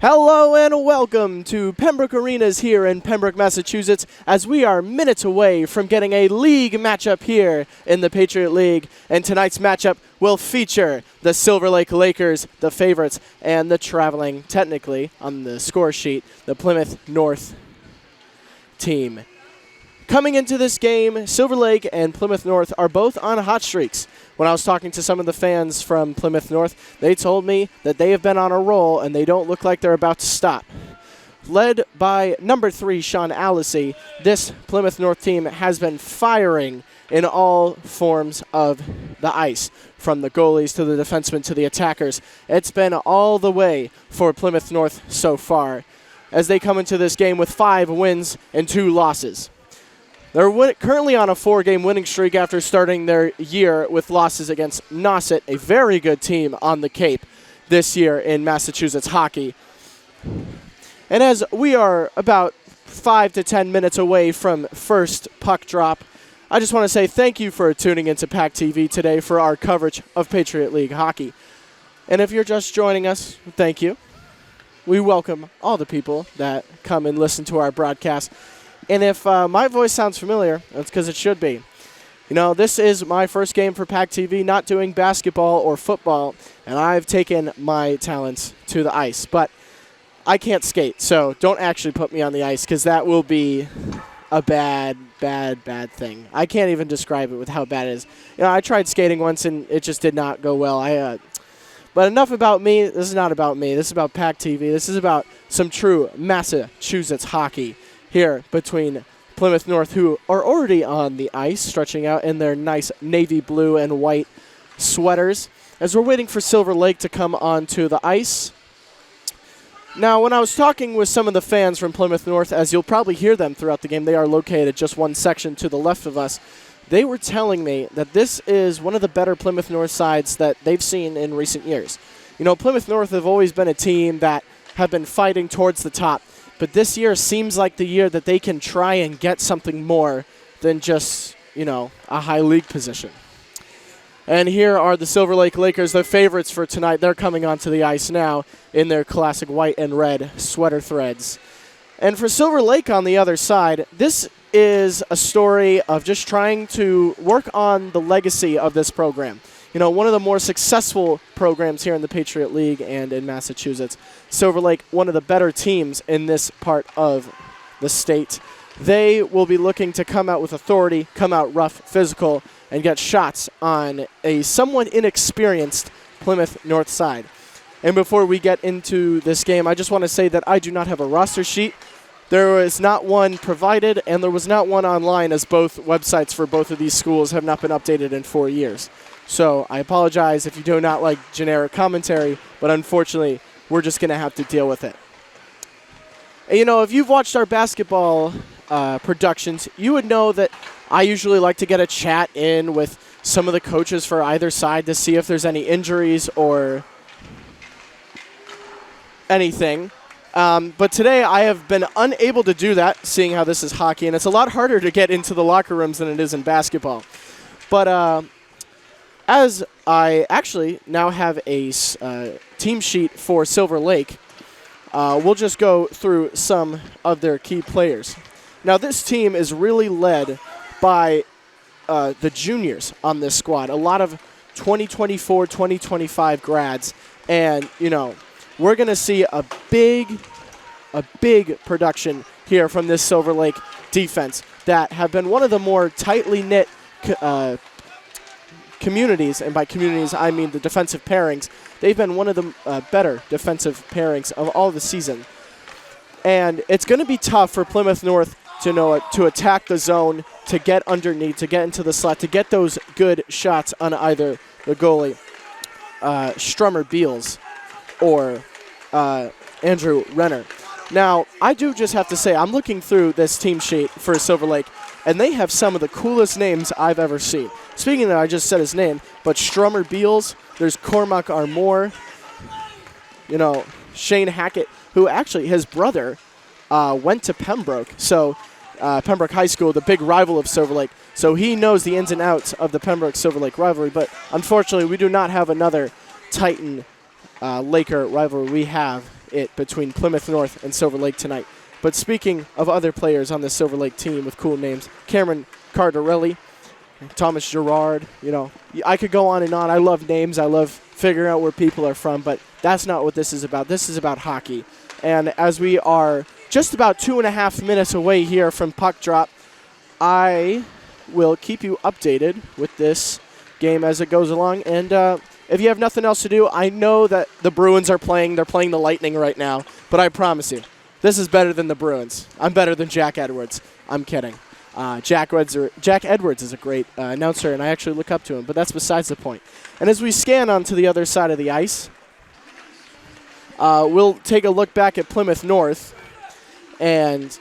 Hello and welcome to Pembroke Arenas here in Pembroke, Massachusetts, as we are minutes away from getting a league matchup here in the Patriot League. And tonight's matchup will feature the Silver Lake Lakers, the favorites, and the traveling, technically, on the score sheet, the Plymouth North team. Coming into this game, Silver Lake and Plymouth North are both on hot streaks. When I was talking to some of the fans from Plymouth North, they told me that they have been on a roll and they don't look like they're about to stop. Led by number 3, Sean Allisey, this Plymouth North team has been firing in all forms of the ice, from the goalies to the defensemen to the attackers. It's been all the way for Plymouth North so far, as they come into this game with 5 wins and 2 losses. They're currently on a 4-game winning streak after starting their year with losses against Nauset, a very good team on the Cape this year in Massachusetts hockey. And as we are about 5 to 10 minutes away from first puck drop, I just want to say thank you for tuning into PAC TV today for our coverage of Patriot League hockey. And if you're just joining us, thank you. We welcome all the people that come and listen to our broadcast. And if my voice sounds familiar, that's because it should be. You know, this is my first game for PAC TV, not doing basketball or football, and I've taken my talents to the ice. But I can't skate, so don't actually put me on the ice, because that will be a bad thing. I can't even describe it with how bad it is. You know, I tried skating once, and it just did not go well. But enough about me. This is not about me. This is about PAC TV. This is about some true Massachusetts hockey here between Plymouth North, who are already on the ice, stretching out in their nice navy blue and white sweaters, as we're waiting for Silver Lake to come onto the ice. Now, when I was talking with some of the fans from Plymouth North, as you'll probably hear them throughout the game, they are located just one section to the left of us, they were telling me that this is one of the better Plymouth North sides that they've seen in recent years. You know, Plymouth North have always been a team that have been fighting towards the top. But this year seems like the year that they can try and get something more than just, you know, a high league position. And here are the Silver Lake Lakers, the favorites for tonight. They're coming onto the ice now in their classic white and red sweater threads. And for Silver Lake on the other side, this is a story of just trying to work on the legacy of this program. You know, one of the more successful programs here in the Patriot League and in Massachusetts. Silver Lake, one of the better teams in this part of the state. They will be looking to come out with authority, come out rough, physical, and get shots on a somewhat inexperienced Plymouth North side. And before we get into this game, I just want to say that I do not have a roster sheet. There was not one provided, and there was not one online, as both websites for both of these schools have not been updated in 4 years. So I apologize if you do not like generic commentary, but unfortunately, we're just going to have to deal with it. And, you know, if you've watched our basketball productions, you would know that I usually like to get a chat in with some of the coaches for either side to see if there's any injuries or anything. But today I have been unable to do that, seeing how this is hockey, and it's a lot harder to get into the locker rooms than it is in basketball. But as I actually now have a team sheet for Silver Lake, we'll just go through some of their key players. Now, this team is really led by the juniors on this squad, a lot of 2024, 2025 grads. And, you know, we're going to see a big production here from this Silver Lake defense that have been one of the more tightly knit communities, and by communities I mean the defensive pairings. They've been one of the better defensive pairings of all the season. And it's going to be tough for Plymouth North to attack the zone, to get underneath, to get into the slot, to get those good shots on either the goalie, Strummer Beals, or Andrew Renner. Now, I do just have to say, I'm looking through this team sheet for Silver Lake, and they have some of the coolest names I've ever seen. Speaking of that, I just said his name, but Strummer Beals, there's Cormac Armour, you know, Shane Hackett, who actually, his brother went to Pembroke, so Pembroke High School, the big rival of Silver Lake. So he knows the ins and outs of the Pembroke-Silver Lake rivalry, but unfortunately we do not have another Titan Laker rivalry. We have it between Plymouth North and Silver Lake tonight. But speaking of other players on the Silver Lake team with cool names, Cameron Cardarelli, Thomas Gerard, I could go on and on. I love names. I love figuring out where people are from, but that's not what this is about. This is about hockey. And as we are just about 2.5 minutes away here from puck drop, I will keep you updated with this game as it goes along. And if you have nothing else to do, I know that the Bruins are playing. They're playing the Lightning right now, but I promise you, this is better than the Bruins. I'm better than Jack Edwards. I'm kidding. Jack Edwards is a great announcer, and I actually look up to him, but that's besides the point. And as we scan onto the other side of the ice, we'll take a look back at Plymouth North. And,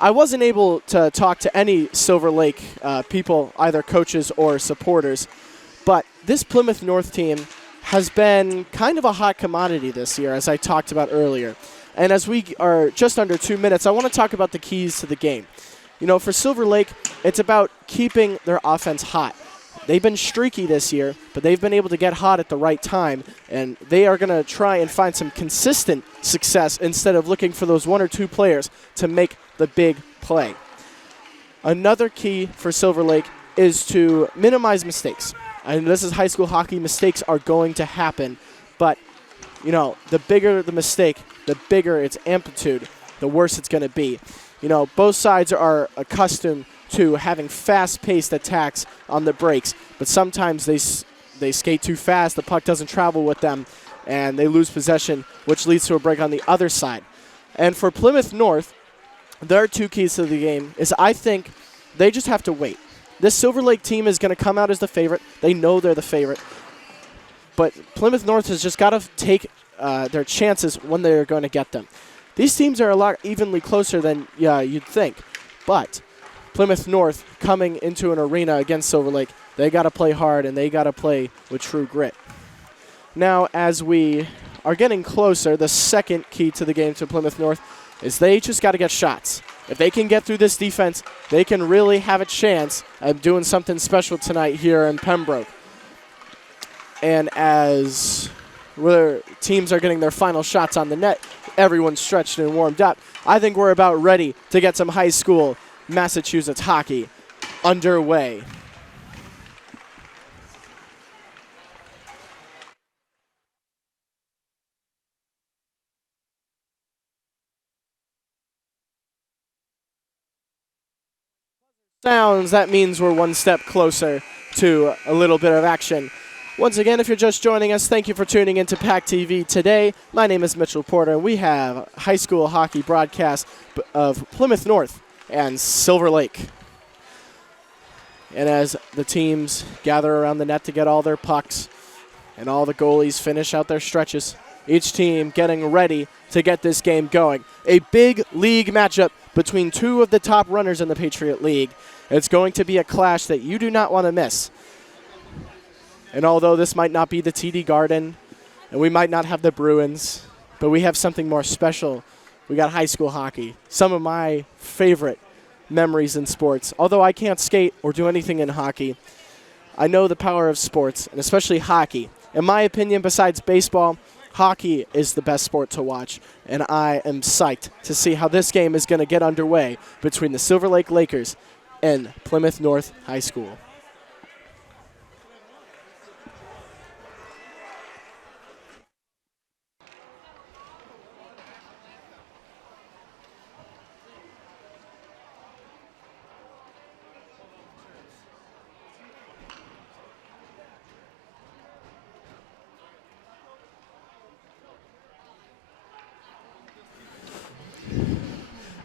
I wasn't able to talk to any Silver Lake people, either coaches or supporters, but this Plymouth North team has been kind of a hot commodity this year, as I talked about earlier. And as we are just under 2 minutes, I want to talk about the keys to the game. For Silver Lake, it's about keeping their offense hot. They've been streaky this year, but they've been able to get hot at the right time, and they are going to try and find some consistent success instead of looking for those one or two players to make the big play. Another key for Silver Lake is to minimize mistakes. And this is high school hockey. Mistakes are going to happen, but the bigger the mistake, the bigger its amplitude, the worse it's going to be. Both sides are accustomed to having fast-paced attacks on the breaks, but sometimes they skate too fast, the puck doesn't travel with them, and they lose possession, which leads to a break on the other side. And for Plymouth North, there are two keys to the game. I think they just have to wait. This Silver Lake team is going to come out as the favorite. They know they're the favorite. But Plymouth North has just got to take their chances when they're going to get them. These teams are a lot evenly closer than you'd think. But Plymouth North coming into an arena against Silver Lake, they got to play hard and they got to play with true grit. Now, as we are getting closer, the second key to the game to Plymouth North is they just got to get shots. If they can get through this defense, they can really have a chance of doing something special tonight here in Pembroke. And as teams are getting their final shots on the net, everyone's stretched and warmed up, I think we're about ready to get some high school Massachusetts hockey underway. Sounds, that means we're one step closer to a little bit of action. Once again, if you're just joining us, thank you for tuning into PAC TV today. My name is Mitchell Porter, and we have high school hockey broadcast of Plymouth North and Silver Lake. And as the teams gather around the net to get all their pucks and all the goalies finish out their stretches, each team getting ready to get this game going. A big league matchup between two of the top runners in the Patriot League. It's going to be a clash that you do not want to miss. And although this might not be the TD Garden, and we might not have the Bruins, but we have something more special. We got high school hockey. Some of my favorite memories in sports. Although I can't skate or do anything in hockey, I know the power of sports, and especially hockey. In my opinion, besides baseball, hockey is the best sport to watch, and I am psyched to see how this game is going to get underway between the Silver Lake Lakers and Plymouth North High School.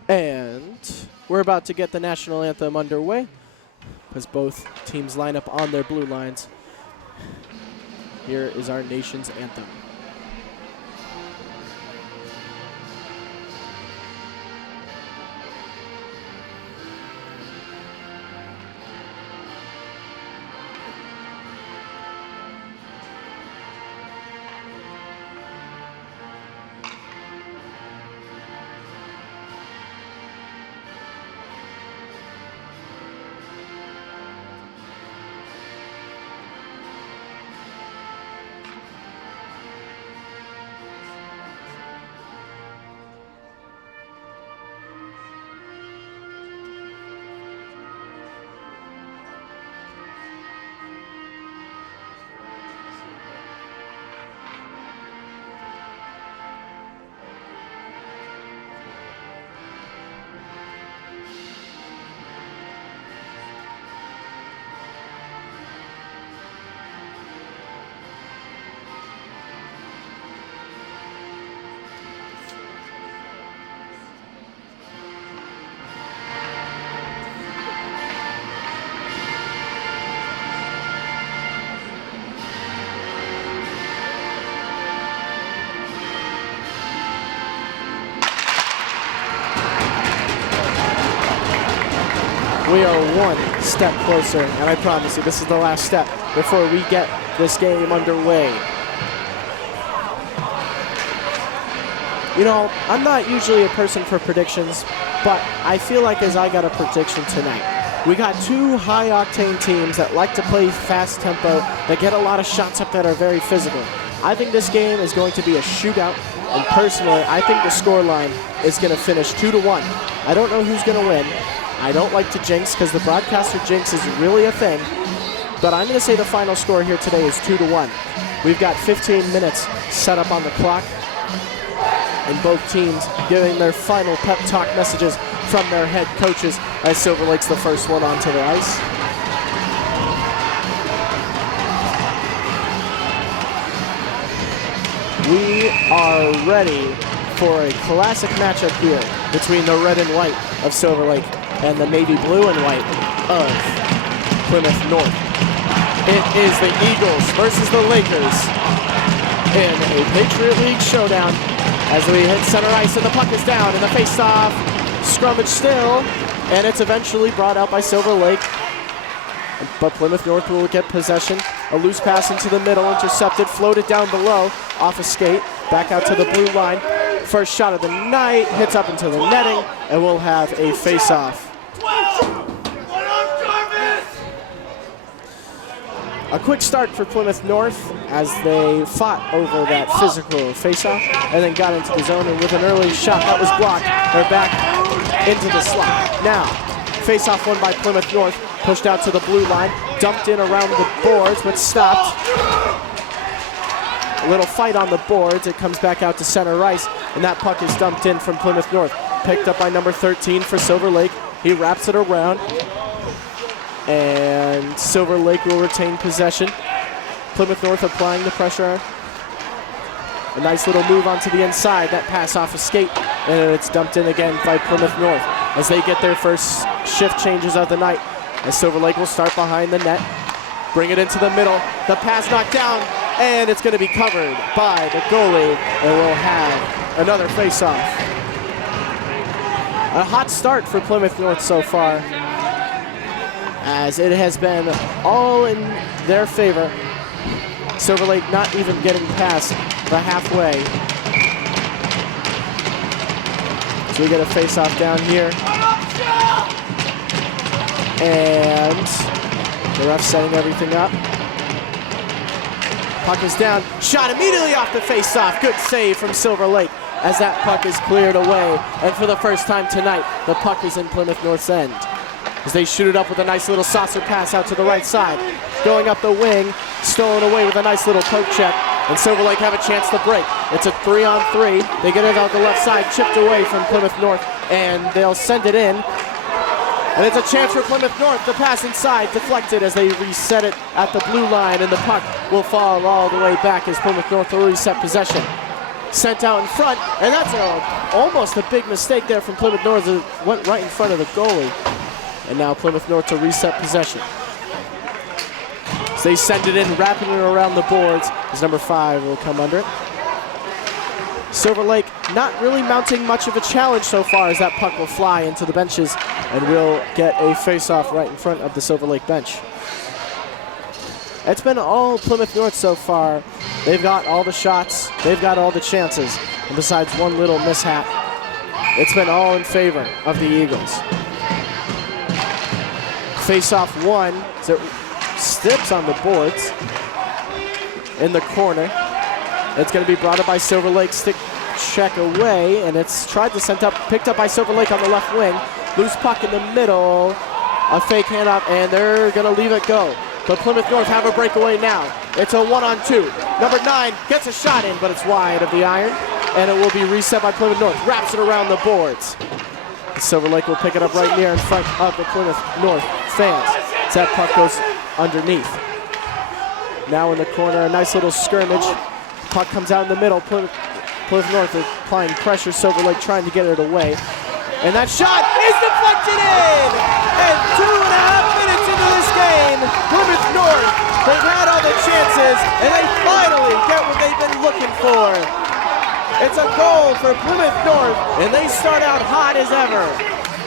And we're about to get the national anthem underway as both teams line up on their blue lines. Here is our nation's anthem. we are one step closer, and I promise you, this is the last step before we get this game underway. You know, I'm not usually a person for predictions, but I feel like as I got a prediction tonight. We got two high-octane teams that like to play fast tempo, that get a lot of shots up that are very physical. I think this game is going to be a shootout, and personally, I think the scoreline is going to finish 2-1. I don't know who's going to win. I don't like to jinx because the broadcaster jinx is really a thing, but I'm going to say the final score here today is 2-1. We've got 15 minutes set up on the clock, and both teams giving their final pep talk messages from their head coaches as Silver Lake's the first one onto the ice. We are ready for a classic matchup here between the red and white of Silver Lake and the navy blue and white of Plymouth North. It is the Eagles versus the Lakers in a Patriot League showdown as we hit center ice and the puck is down and the face-off scrummage still, and it's eventually brought out by Silver Lake, but Plymouth North will get possession. A loose pass into the middle, intercepted, floated down below, off a skate, back out to the blue line. First shot of the night, hits up into the netting, and we'll have a face-off. A quick start for Plymouth North as they fought over that physical face-off and then got into the zone, and with an early shot that was blocked, they're back into the slot. Now, face-off won by Plymouth North, pushed out to the blue line, dumped in around the boards, but stopped. A little fight on the boards. It comes back out to center ice, and that puck is dumped in from Plymouth North. Picked up by number 13 for Silver Lake. He wraps it around, and Silver Lake will retain possession. Plymouth North applying the pressure. A nice little move onto the inside. That pass off a skate, and it's dumped in again by Plymouth North as they get their first shift changes of the night. As Silver Lake will start behind the net, bring it into the middle. The pass knocked down, and it's going to be covered by the goalie, and we'll have another face-off. A hot start for Plymouth North so far, as it has been all in their favor. Silver Lake not even getting past the halfway. So we get a face-off down here. And the ref setting everything up. Puck is down, shot immediately off the face-off. Good save from Silver Lake as that puck is cleared away. And for the first time tonight, the puck is in Plymouth North's end, as they shoot it up with a nice little saucer pass out to the right side. Going up the wing, stolen away with a nice little poke check, and Silver Lake have a chance to break. It's a 3-on-3. They get it out the left side, chipped away from Plymouth North, and they'll send it in. And it's a chance for Plymouth North. The pass inside, deflected as they reset it at the blue line, and the puck will fall all the way back as Plymouth North will reset possession. Sent out in front, and that's almost a big mistake there from Plymouth North. It went right in front of the goalie. And now Plymouth North to reset possession. So they send it in, wrapping it around the boards, as number 5 will come under it. Silver Lake not really mounting much of a challenge so far, as that puck will fly into the benches, and we'll get a face-off right in front of the Silver Lake bench. It's been all Plymouth North so far. They've got all the shots, they've got all the chances, and besides one little mishap, it's been all in favor of the Eagles. Face-off one, so it steps on the boards in the corner. It's going to be brought up by Silver Lake, stick check away, and it's tried to send up, picked up by Silver Lake on the left wing. Loose puck in the middle, a fake handoff, and they're going to leave it go. But Plymouth North have a breakaway now. It's a 1-on-2. Number 9 gets a shot in, but it's wide of the iron, and it will be reset by Plymouth North. Wraps it around the boards. Silver Lake will pick it up right near in front of the Plymouth North fans. As that puck goes underneath. Now in the corner, a nice little skirmish. Puck comes out in the middle. Plymouth North is applying pressure. Silver Lake trying to get it away. And that shot is deflected in! And 2.5 minutes into this game, Plymouth North, they've had all the chances, and they finally get what they've been looking for. It's a goal for Plymouth North, and they start out hot as ever.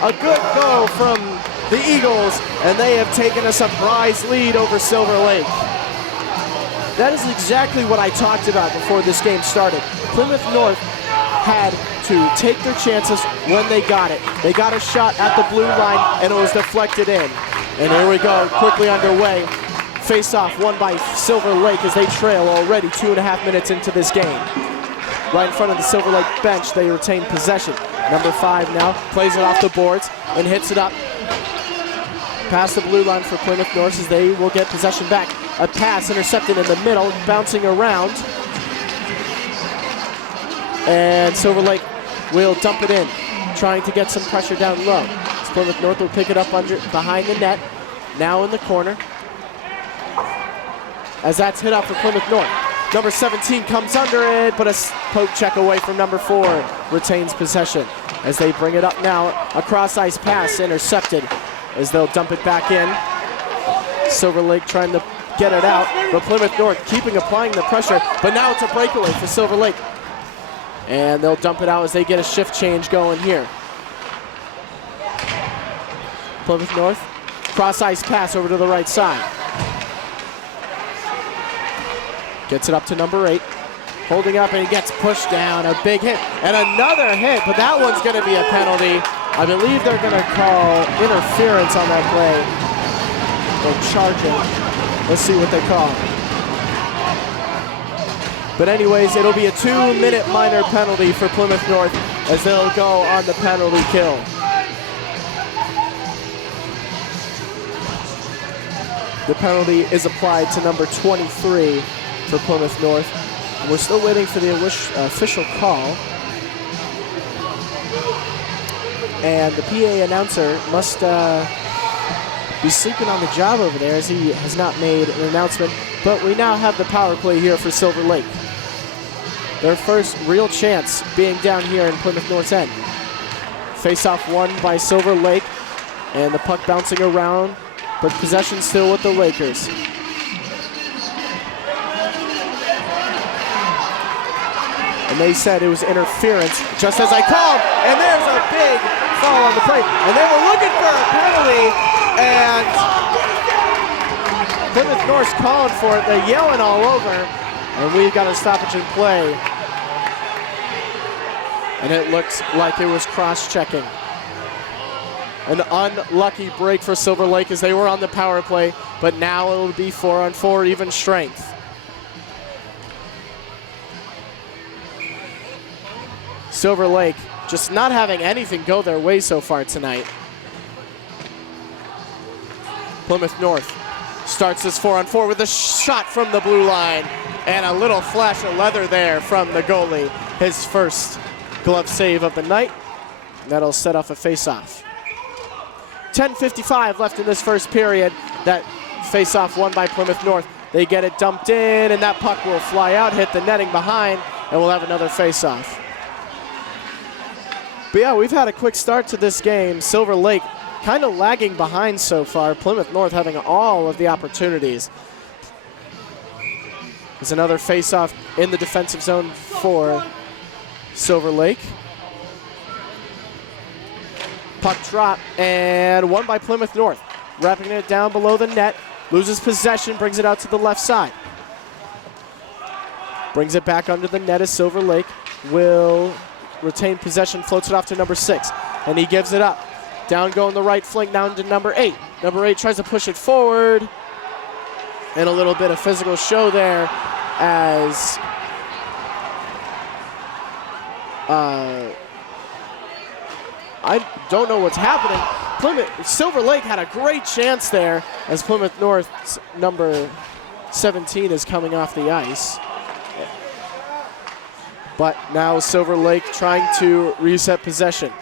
A good goal from the Eagles, and they have taken a surprise lead over Silver Lake. That is exactly what I talked about before this game started. Plymouth North had to take their chances when they got it. They got a shot at the blue line, and it was deflected in. And here we go, quickly underway. Face-off won by Silver Lake as they trail already 2.5 minutes into this game. Right in front of the Silver Lake bench, they retain possession. Number 5 now plays it off the boards and hits it up past the blue line for Plymouth North as they will get possession back. A pass intercepted in the middle, bouncing around. And Silver Lake will dump it in, trying to get some pressure down low. Plymouth North will pick it up behind the net, now in the corner. As that's hit up for Plymouth North. Number 17 comes under it, but a poke check away from number 4 retains possession. As they bring it up now, a cross-ice pass intercepted as they'll dump it back in. Silver Lake trying to get it out, but Plymouth North applying the pressure, but now it's a breakaway for Silver Lake. And they'll dump it out as they get a shift change going here. Plymouth North, cross-ice pass over to the right side. Gets it up to number 8. Holding up, and he gets pushed down. A big hit, and another hit, but that one's going to be a penalty. I believe they're going to call interference on that play. Or charging. Let's see what they call. But anyways, it'll be a 2-minute minor penalty for Plymouth North as they'll go on the penalty kill. The penalty is applied to number 23 for Plymouth North. And we're still waiting for the official call. And the PA announcer must be sleeping on the job over there as he has not made an announcement. But we now have the power play here for Silver Lake. Their first real chance being down here in Plymouth North's end. Face-off won by Silver Lake, and the puck bouncing around, but possession still with the Lakers. And they said it was interference, just as I called, and there's a big foul on the play. And they were looking for a penalty, and Plymouth North's calling for it. They're yelling all over, and we've got a stoppage in play. And it looks like it was cross-checking. An unlucky break for Silver Lake as they were on the power play, but now it will be 4-on-4 even strength. Silver Lake just not having anything go their way so far tonight. Plymouth North starts this 4-on-4 with a shot from the blue line, and a little flash of leather there from the goalie. His first glove save of the night. That'll set off a face-off. 10:55 left in this first period. That face-off won by Plymouth North. They get it dumped in, and that puck will fly out, hit the netting behind, and we'll have another face-off. But yeah, we've had a quick start to this game. Silver Lake kind of lagging behind so far. Plymouth North having all of the opportunities. There's another face-off in the defensive zone for Silver Lake. Puck drop, and won by Plymouth North. Wrapping it down below the net. Loses possession, brings it out to the left side. Brings it back under the net as Silver Lake will retain possession, floats it off to number 6, and he gives it up. Down going the right flank, down to number 8. Number 8 tries to push it forward, and a little bit of physical show there as I don't know what's happening. Silver Lake had a great chance there as Plymouth North's number 17 is coming off the ice. But now Silver Lake trying to reset possession.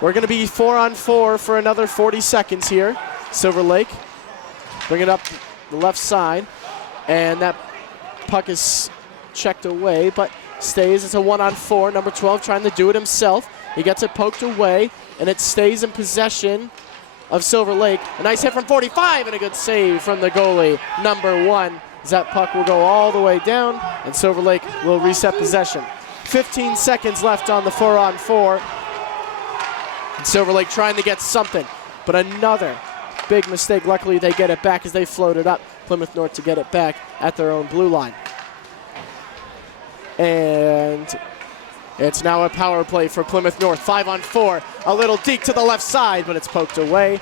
We're going to be 4-on-4 for another 40 seconds here. Silver Lake bring it up the left side, and that puck is checked away, but stays. It's a 1-on-4. Number 12 trying to do it himself. He gets it poked away, and it stays in possession of Silver Lake. A nice hit from 45, and a good save from the goalie, number 1. As that puck will go all the way down, and Silver Lake will reset possession. 15 seconds left on the 4-on-4. And Silver Lake trying to get something. but another big mistake. Luckily, they get it back as they float it up. Plymouth North to get it back at their own blue line. And it's now a power play for Plymouth North. 5-on-4, a little deke to the left side, but it's poked away.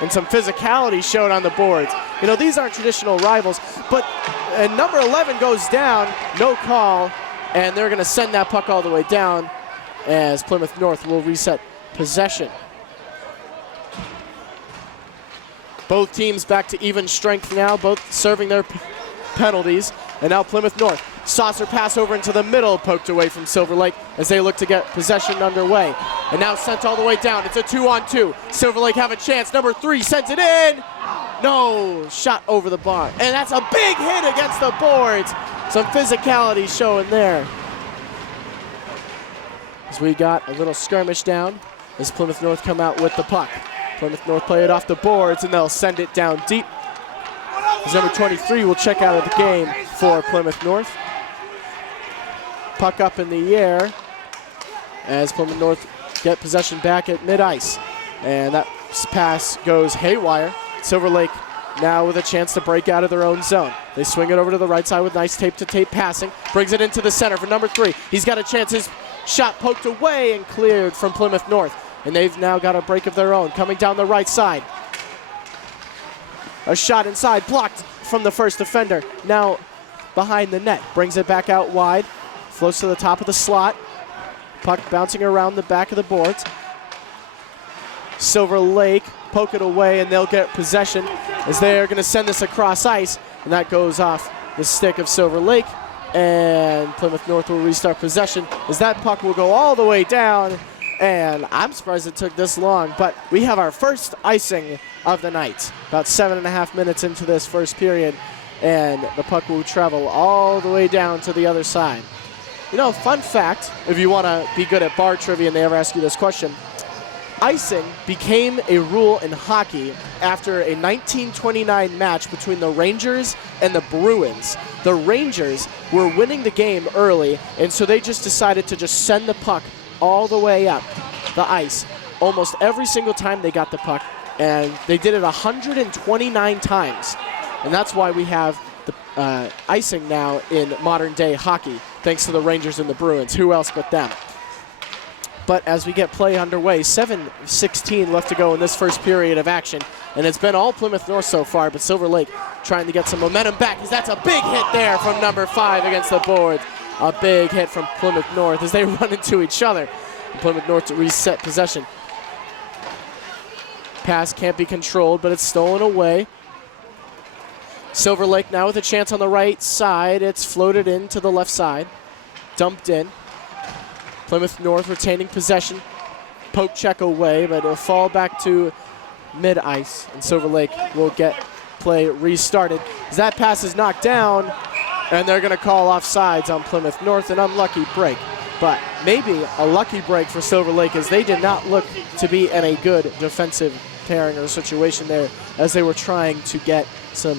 And some physicality showed on the boards. You know, these aren't traditional rivals, but number 11 goes down, no call, and they're going to send that puck all the way down as Plymouth North will reset possession. Both teams back to even strength now, both serving their penalties. And now Plymouth North, saucer pass over into the middle, poked away from Silver Lake as they look to get possession underway. And now sent all the way down. It's a 2-on-2. Silver Lake have a chance. Number 3 sends it in. No, shot over the bar. And that's a big hit against the boards. Some physicality showing there. As we got a little skirmish down as Plymouth North come out with the puck. Plymouth North play it off the boards and they'll send it down deep. As number 23 will check out of the game for Plymouth North. Puck up in the air as Plymouth North get possession back at mid-ice. And that pass goes haywire. Silver Lake now with a chance to break out of their own zone. They swing it over to the right side with nice tape-to-tape passing. Brings it into the center for number 3. He's got a chance. His shot poked away and cleared from Plymouth North. And they've now got a break of their own. Coming down the right side. A shot inside, blocked from the first defender. Now behind the net. Brings it back out wide. Floats to the top of the slot. Puck bouncing around the back of the boards. Silver Lake poke it away and they'll get possession as they are going to send this across ice. And that goes off the stick of Silver Lake. And Plymouth North will restart possession as that puck will go all the way down. And I'm surprised it took this long, but we have our first icing of the night. About 7.5 minutes into this first period, and the puck will travel all the way down to the other side. You know, fun fact, if you want to be good at bar trivia and they ever ask you this question, icing became a rule in hockey after a 1929 match between the Rangers and the Bruins. The Rangers were winning the game early, and so they just decided to just send the puck all the way up the ice almost every single time they got the puck, and they did it 129 times. And that's why we have the icing now in modern day hockey, thanks to the Rangers and the Bruins. Who else but them? But as we get play underway, 7:16 left to go in this first period of action, and it's been all Plymouth North so far, but Silver Lake trying to get some momentum back, because that's a big hit there from number 5 against the boards. A big hit from Plymouth North as they run into each other. And Plymouth North to reset possession. Pass can't be controlled, but it's stolen away. Silver Lake now with a chance on the right side. It's floated into the left side. Dumped in. Plymouth North retaining possession. Poke check away, but it'll fall back to mid-ice. And Silver Lake will get play restarted. As that pass is knocked down, and they're going to call offsides on Plymouth North, an unlucky break. But maybe a lucky break for Silver Lake, as they did not look to be in a good defensive pairing or situation there as they were trying to get some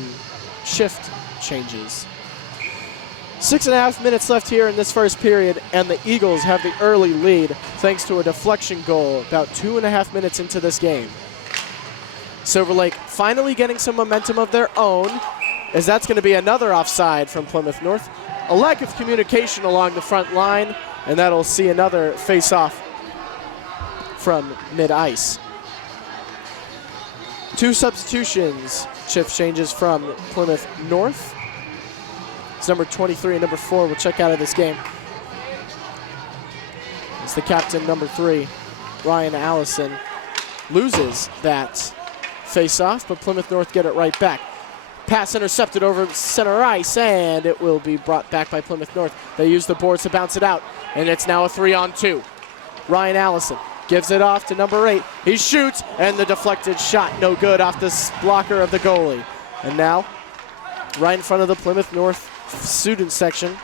shift changes. 6.5 minutes left here in this first period, and the Eagles have the early lead thanks to a deflection goal about 2.5 minutes into this game. Silver Lake finally getting some momentum of their own, as that's going to be another offside from Plymouth North. A lack of communication along the front line, and that'll see another face-off from mid-ice. 2 substitutions, shift changes from Plymouth North. It's number 23 and number 4 will check out of this game. It's the captain, number 3, Ryan Allison, loses that face-off, but Plymouth North get it right back. Pass intercepted over center ice, and it will be brought back by Plymouth North. They use the boards to bounce it out, and it's now a 3-on-2. Ryan Allison gives it off to number 8. He shoots, and the deflected shot no good off this blocker of the goalie. And now, right in front of the Plymouth North student section,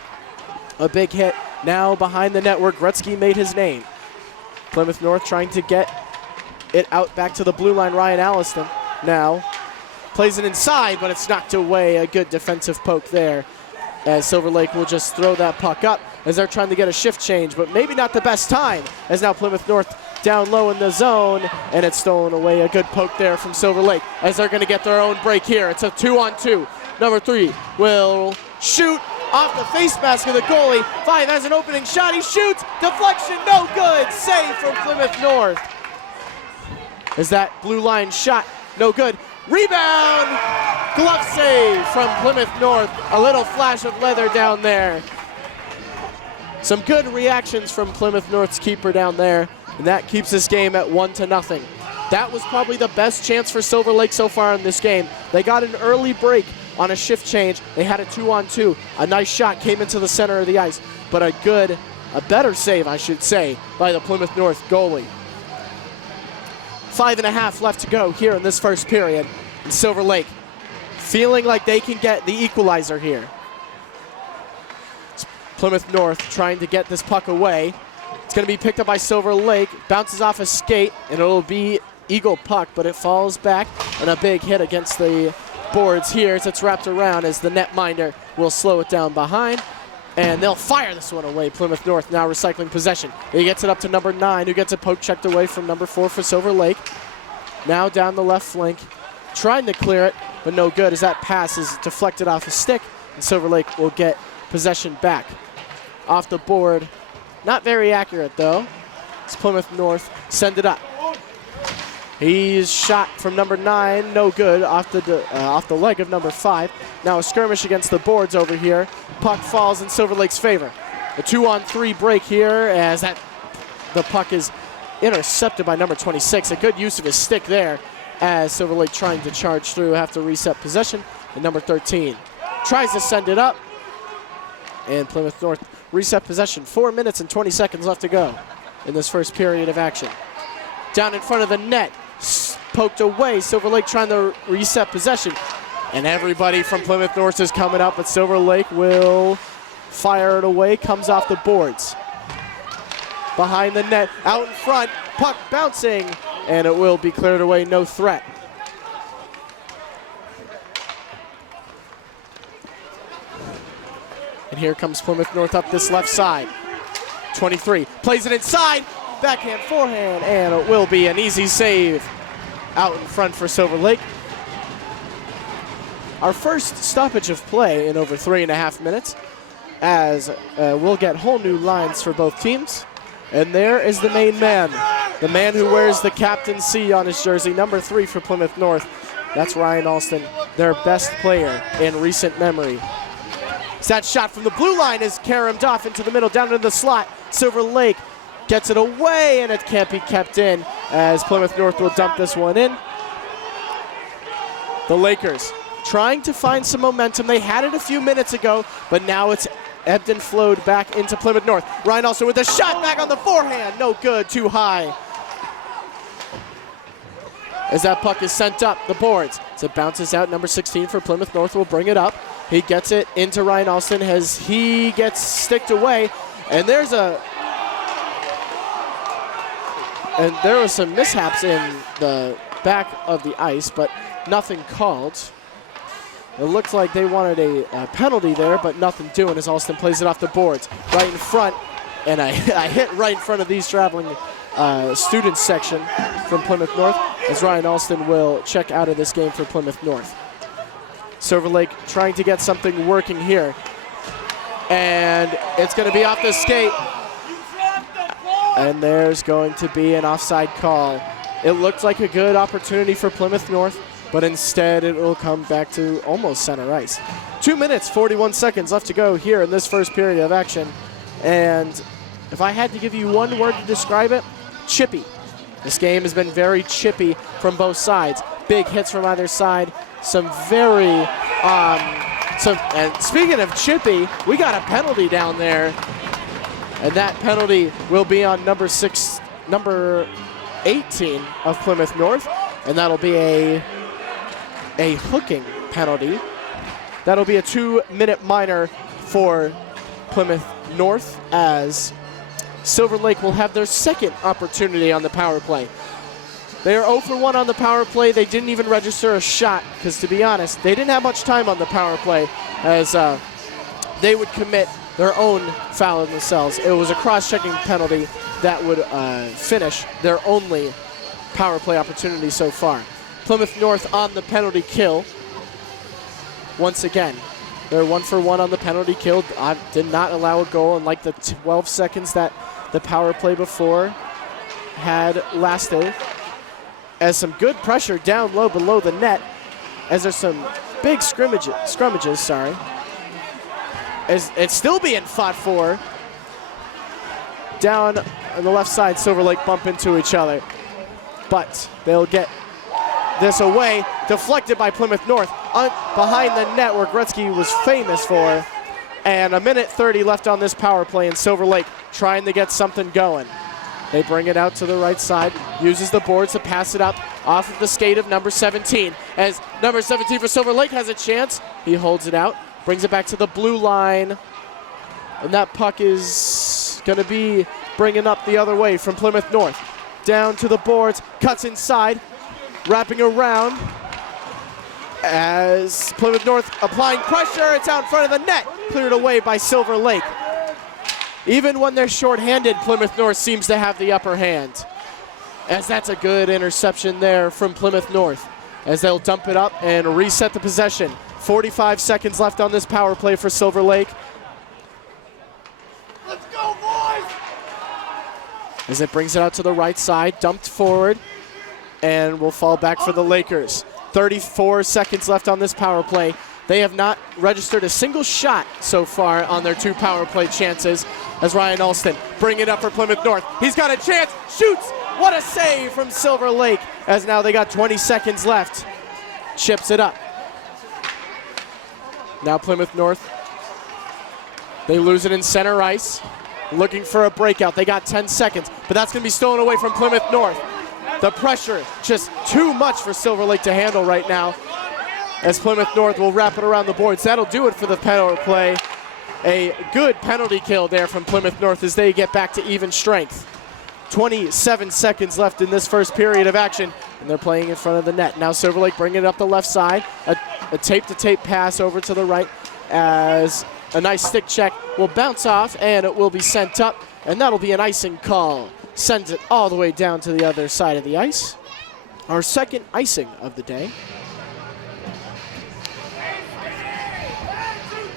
a big hit. Now behind the net where Gretzky made his name. Plymouth North trying to get it out back to the blue line. Ryan Allison now plays it inside, but it's knocked away. A good defensive poke there, as Silver Lake will just throw that puck up as they're trying to get a shift change, but maybe not the best time, as now Plymouth North down low in the zone, and it's stolen away. A good poke there from Silver Lake as they're going to get their own break here. It's a 2-on-2. Number 3 will shoot off the face mask of the goalie. 5 has an opening shot. He shoots. Deflection, no good. Save from Plymouth North. Is that blue line shot? No good. Rebound. Glove save from Plymouth North. A little flash of leather down there. Some good reactions from Plymouth North's keeper down there, and that keeps this game at 1-0. That was probably the best chance for Silver Lake so far in this game. They got an early break on a shift change. They had a 2-on-2. A nice shot came into the center of the ice, but a better save, I should say, by the Plymouth North goalie. 5.5 left to go here in this first period. And Silver Lake feeling like they can get the equalizer here. It's Plymouth North trying to get this puck away. It's going to be picked up by Silver Lake. Bounces off a skate, and it'll be Eagle puck, but it falls back, and a big hit against the boards here as it's wrapped around as the netminder will slow it down behind. And they'll fire this one away. Plymouth North now recycling possession. He gets it up to number 9, who gets a poke checked away from number 4 for Silver Lake. Now down the left flank, trying to clear it, but no good as that pass is deflected off a stick, and Silver Lake will get possession back. Off the board, not very accurate though. It's Plymouth North, send it up. He's shot from number 9, no good, off the leg of number 5. Now a skirmish against the boards over here. Puck falls in Silver Lake's favor. A 2-on-3 break here as the puck is intercepted by number 26. A good use of his stick there as Silver Lake trying to charge through, have to reset possession. And number 13 tries to send it up. And Plymouth North reset possession. 4 minutes and 20 seconds left to go in this first period of action. Down in front of the net, poked away. Silver Lake trying to reset possession. And everybody from Plymouth North is coming up, but Silver Lake will fire it away. Comes off the boards. Behind the net, out in front, puck bouncing, and it will be cleared away, no threat. And here comes Plymouth North up this left side. 23, plays it inside, backhand, forehand, and it will be an easy save out in front for Silver Lake. Our first stoppage of play in over 3.5 minutes, as we'll get whole new lines for both teams. And there is the main man, the man who wears the Captain C on his jersey, number 3 for Plymouth North. That's Ryan Alston, their best player in recent memory. That shot from the blue line is caromed off into the middle, down into the slot. Silver Lake gets it away, and it can't be kept in as Plymouth North will dump this one in. The Lakers trying to find some momentum. They had it a few minutes ago, but now it's ebbed and flowed back into Plymouth North. Ryan Alston with a shot back on the forehand. No good, too high. As that puck is sent up the boards. As it bounces out, number 16 for Plymouth North will bring it up. He gets it into Ryan Alston as he gets sticked away. And there was some mishaps in the back of the ice, but nothing called. It looks like they wanted a penalty there, but nothing doing as Alston plays it off the boards. Right in front, and I hit right in front of these traveling students section from Plymouth North as Ryan Alston will check out of this game for Plymouth North. Silver Lake trying to get something working here. And it's going to be off the skate. And there's going to be an offside call. It looked like a good opportunity for Plymouth North, but instead it will come back to almost center ice. 2 minutes, 41 seconds left to go here in this first period of action. And if I had to give you one word to describe it, chippy. This game has been very chippy from both sides. Big hits from either side. Some very, and speaking of chippy, we got a penalty down there. And that penalty will be on number 18 of Plymouth North. And that'll be a hooking penalty. That'll be a 2-minute minor for Plymouth North as Silver Lake will have their second opportunity on the power play. They are 0 for 1 on the power play. They didn't even register a shot because, to be honest, they didn't have much time on the power play as they would commit their own foul in themselves. It was a cross-checking penalty that would finish their only power play opportunity so far. Plymouth North on the penalty kill. Once again, they're 1 for 1 on the penalty kill. Did not allow a goal in like the 12 seconds that the power play before had lasted. As some good pressure down low below the net, as there's some big scrummages, sorry. As it's still being fought for. Down on the left side, Silver Lake bump into each other. But they'll get this away, deflected by Plymouth North, behind the net where Gretzky was famous for. And a minute 30 left on this power play, and Silver Lake trying to get something going. They bring it out to the right side, uses the boards to pass it up off of the skate of number 17. As number 17 for Silver Lake has a chance, he holds it out, brings it back to the blue line, and that puck is going to be bringing up the other way from Plymouth North. Down to the boards, cuts inside, wrapping around as Plymouth North applying pressure. It's out in front of the net, cleared away by Silver Lake. Even when they're shorthanded, Plymouth North seems to have the upper hand. As that's a good interception there from Plymouth North. As they'll dump it up and reset the possession. 45 seconds left on this power play for Silver Lake. Let's go, boys! As it brings it out to the right side, dumped forward, and will fall back for the Lakers. 34 seconds left on this power play. They have not registered a single shot so far on their 2 power play chances. As Ryan Alston bring it up for Plymouth North. He's got a chance, shoots! What a save from Silver Lake, as now they got 20 seconds left. Chips it up. Now Plymouth North, they lose it in center ice. Looking for a breakout, they got 10 seconds, but that's gonna be stolen away from Plymouth North. The pressure, just too much for Silver Lake to handle right now, as Plymouth North will wrap it around the boards. That'll do it for the penalty play. A good penalty kill there from Plymouth North as they get back to even strength. 27 seconds left in this first period of action, and they're playing in front of the net. Now Silver Lake bringing it up the left side. A tape-to-tape pass over to the right as a nice stick check will bounce off, and it will be sent up, and that'll be an icing call. Sends it all the way down to the other side of the ice. Our second icing of the day.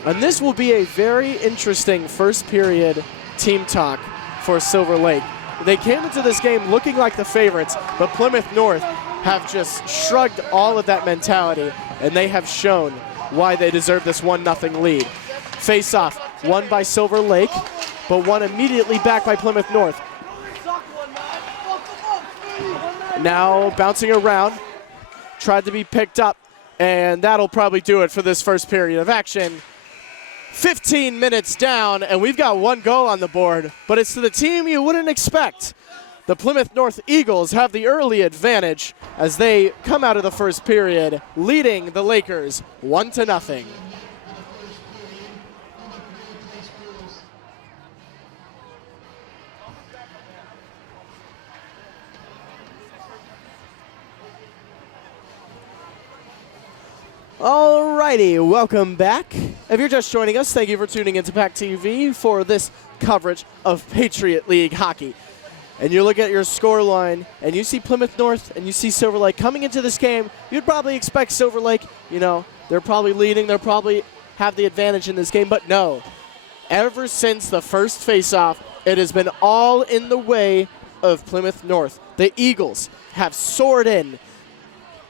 And this will be a very interesting first period team talk for Silver Lake. They came into this game looking like the favorites, but Plymouth North have just shrugged all of that mentality, and they have shown why they deserve this 1-0 lead. Face-off, won by Silver Lake, but won immediately back by Plymouth North. Now bouncing around, tried to be picked up, and that'll probably do it for this first period of action. 15 minutes down, and we've got 1 goal on the board, but it's to the team you wouldn't expect. The Plymouth North Eagles have the early advantage as they come out of the first period, leading the Lakers 1-0. Alrighty, welcome back. If you're just joining us, thank you for tuning into PAC TV for this coverage of Patriot League hockey. And you look at your score line, and you see Plymouth North, and you see Silver Lake coming into this game. You'd probably expect Silver Lake, they're probably leading, they'll probably have the advantage in this game, but no. Ever since the first face-off, it has been all in the way of Plymouth North. The Eagles have soared in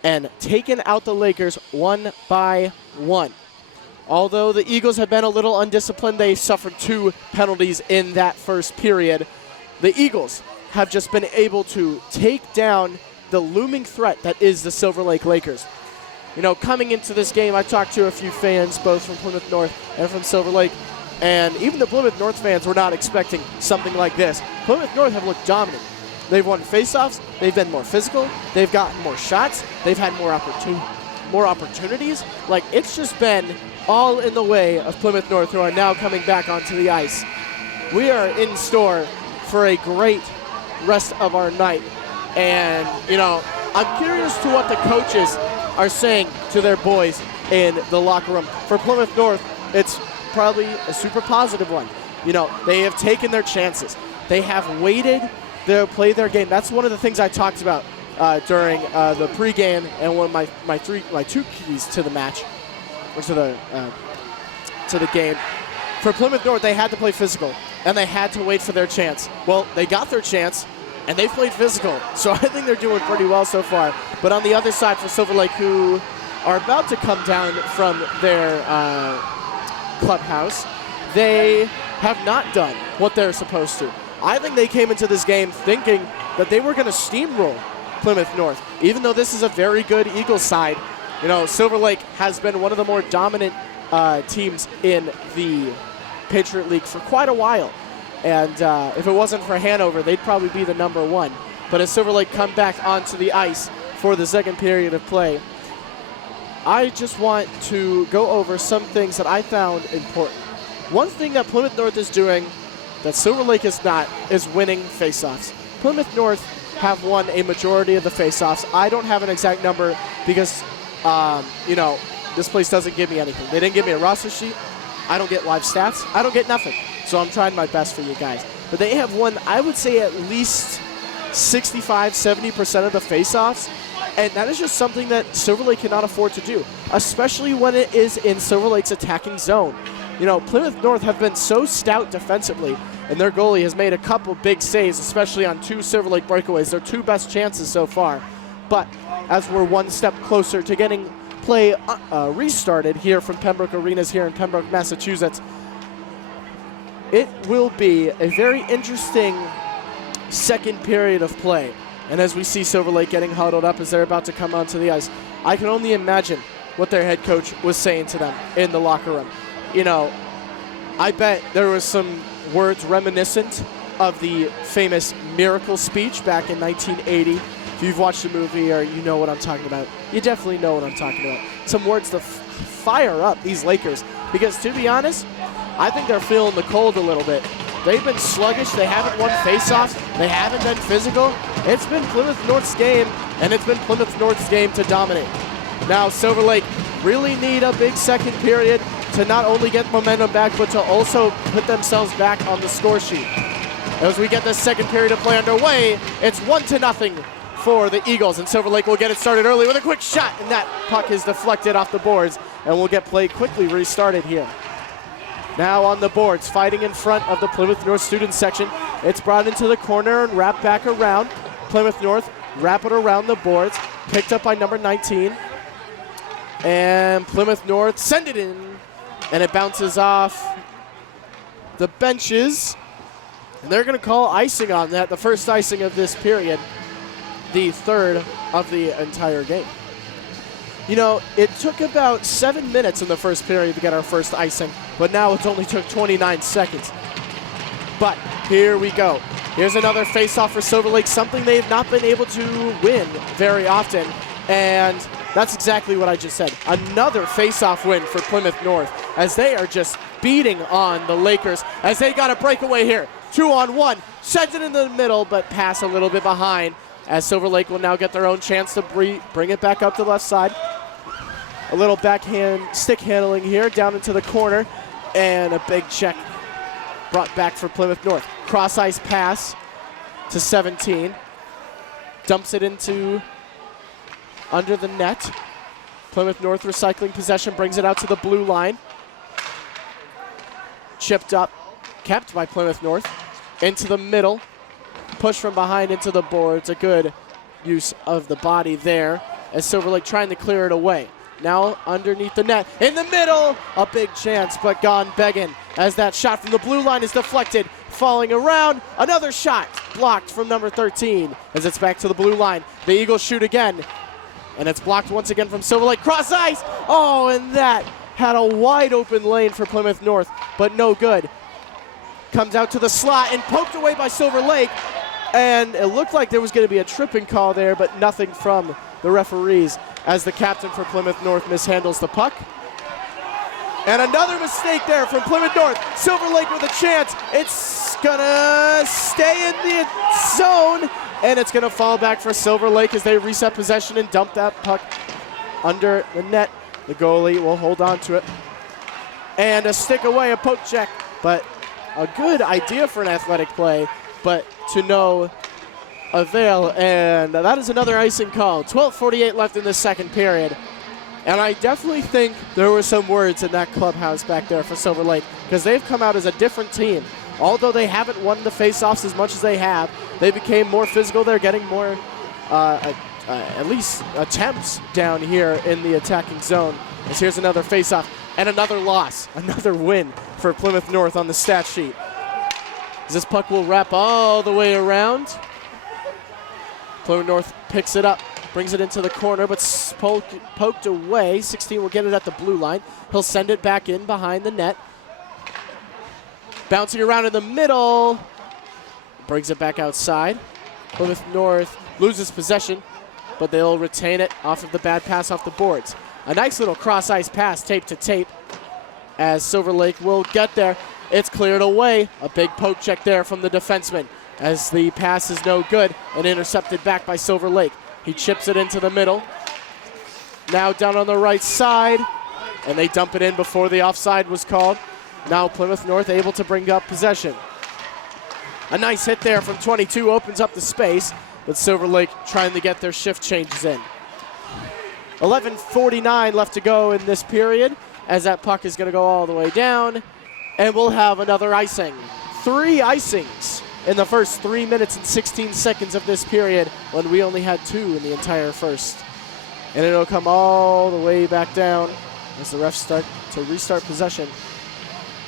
and taken out the Lakers 1 by 1. Although the Eagles have been a little undisciplined, they suffered 2 penalties in that first period. The Eagles have just been able to take down the looming threat that is the Silver Lake Lakers. Coming into this game, I talked to a few fans, both from Plymouth North and from Silver Lake, and even the Plymouth North fans were not expecting something like this. Plymouth North have looked dominant. They've won faceoffs, they've been more physical, they've gotten more shots, they've had more opportunities. Like, it's just been all in the way of Plymouth North, who are now coming back onto the ice. We are in store for a great rest of our night. And, I'm curious to what the coaches are saying to their boys in the locker room. For Plymouth North, it's probably a super positive one. You know, they have taken their chances. They have waited to play their game. That's one of the things I talked about during the pregame, and one of my two keys to the match, or to the game. For Plymouth North, they had to play physical, and they had to wait for their chance. Well, they got their chance, and they played physical. So I think they're doing pretty well so far. But on the other side for Silver Lake, who are about to come down from their clubhouse, they have not done what they're supposed to. I think they came into this game thinking that they were going to steamroll Plymouth North. Even though this is a very good Eagles side, you know, Silver Lake has been one of the more dominant teams in the Patriot League for quite a while. And if it wasn't for Hanover, they'd probably be the number one. But as Silver Lake come back onto the ice for the second period of play, I just want to go over some things that I found important. One thing that Plymouth North is doing that Silver Lake is not is winning faceoffs. Plymouth North have won a majority of the faceoffs. I don't have an exact number because, you know, this place doesn't give me anything. They didn't give me a roster sheet. I don't get live stats. I don't get nothing. So I'm trying my best for you guys. But they have won, I would say, at least 65, 70% of the faceoffs. And that is just something that Silver Lake cannot afford to do, especially when it is in Silver Lake's attacking zone. You know, Plymouth North have been so stout defensively, and their goalie has made a couple big saves, especially on 2 Silver Lake breakaways. Their 2 best chances so far. But as we're one step closer to getting play restarted here from Pembroke Arenas here in Pembroke, Massachusetts, it will be a very interesting second period of play. And as we see Silver Lake getting huddled up as they're about to come onto the ice, I can only imagine what their head coach was saying to them in the locker room. You know, I bet there was some words reminiscent of the famous Miracle speech back in 1980. If you've watched the movie or you know what I'm talking about, you definitely know what I'm talking about. Some words to fire up these Lakers. Because to be honest, I think they're feeling the cold a little bit. They've been sluggish. They haven't won faceoffs. They haven't been physical. It's been Plymouth North's game, and it's been Plymouth North's game to dominate. Now, Silver Lake really need a big second period to not only get momentum back, but to also put themselves back on the score sheet. As we get this second period of play underway, it's 1-0 for the Eagles, and Silver Lake will get it started early with a quick shot, and that puck is deflected off the boards, and we'll get play quickly restarted here. Now on the boards, fighting in front of the Plymouth North student section. It's brought into the corner and wrapped back around. Plymouth North wrap it around the boards. Picked up by number 19. And Plymouth North send it in. And it bounces off the benches. And they're going to call icing on that, the first icing of this period. The third of the entire game. You know, it took about 7 minutes in the first period to get our first icing, but now it's only took 29 seconds. But here we go. Here's another face-off for Silver Lake, something they've not been able to win very often, and that's exactly what I just said. Another face-off win for Plymouth North, as they are just beating on the Lakers, as they got a breakaway here. 2-on-1, sends it in the middle, but pass a little bit behind, as Silver Lake will now get their own chance to bring it back up to the left side. A little backhand stick handling here down into the corner, and a big check brought back for Plymouth North. Cross ice pass to 17. Dumps it into under the net. Plymouth North recycling possession, brings it out to the blue line. Chipped up, kept by Plymouth North. Into the middle. Push from behind into the boards. A good use of the body there as Silver Lake trying to clear it away. Now underneath the net. In the middle, a big chance, but gone begging as that shot from the blue line is deflected. Falling around, another shot blocked from number 13 as it's back to the blue line. The Eagles shoot again, and it's blocked once again from Silver Lake. Cross ice! Oh, and that had a wide open lane for Plymouth North, but no good. Comes out to the slot and poked away by Silver Lake, and it looked like there was going to be a tripping call there, but nothing from the referees, as the captain for Plymouth North mishandles the puck. And another mistake there from Plymouth North. Silver Lake with a chance. It's gonna stay in the zone, and it's gonna fall back for Silver Lake as they reset possession and dump that puck under the net. The goalie will hold on to it. And a stick away, a poke check. But a good idea for an athletic play, but to no avail. And that is another icing call. 12:48 left in the second period. And I definitely think there were some words in that clubhouse back there for Silver Lake, because they've come out as a different team. Although they haven't won the face-offs as much as they have, they became more physical. They're getting more, at least attempts down here in the attacking zone. As here's another face-off and another loss, another win for Plymouth North on the stat sheet. As this puck will wrap all the way around. Plymouth North picks it up. Brings it into the corner, but poked away. 16 will get it at the blue line. He'll send it back in behind the net. Bouncing around in the middle. Brings it back outside. Plymouth North loses possession, but they'll retain it off of the bad pass off the boards. A nice little cross-ice pass, tape to tape, as Silver Lake will get there. It's cleared away. A big poke check there from the defenseman, as the pass is no good and intercepted back by Silver Lake. He chips it into the middle. Now down on the right side, and they dump it in before the offside was called. Now Plymouth North able to bring up possession. A nice hit there from 22 opens up the space, but Silver Lake trying to get their shift changes in. 11:49 left to go in this period, as that puck is going to go all the way down, and we'll have another icing. 3 icings in the first 3 minutes and 16 seconds of this period, when we only had 2 in the entire first. And it'll come all the way back down as the refs start to restart possession.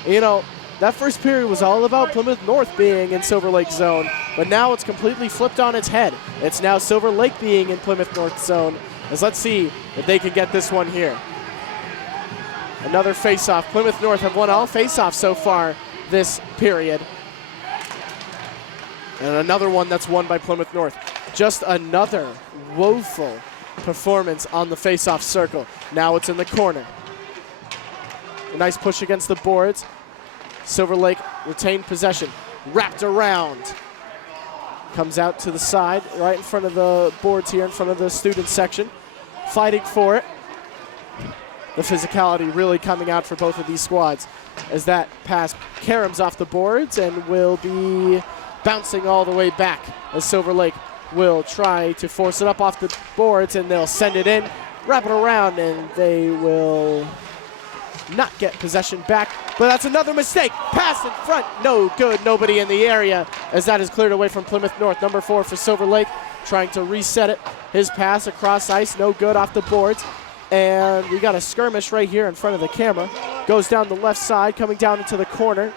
You know, that first period was all about Plymouth North being in Silver Lake zone, but now it's completely flipped on its head. It's now Silver Lake being in Plymouth North zone, as let's see if they can get this one here. Another face-off. Plymouth North have won all face-offs so far this period. And another one that's won by Plymouth North. Just another woeful performance on the face-off circle. Now it's in the corner. A nice push against the boards. Silver Lake retained possession. Wrapped around. Comes out to the side, right in front of the boards here, in front of the student section. Fighting for it. The physicality really coming out for both of these squads, as that pass caroms off the boards and will be bouncing all the way back, as Silver Lake will try to force it up off the boards, and they'll send it in, wrap it around, and they will not get possession back. But that's another mistake. Pass in front, no good, nobody in the area, as that is cleared away from Plymouth North. Number 4 for Silver Lake, trying to reset it. His pass across ice, no good off the boards. And we got a skirmish right here in front of the camera. Goes down the left side, coming down into the corner.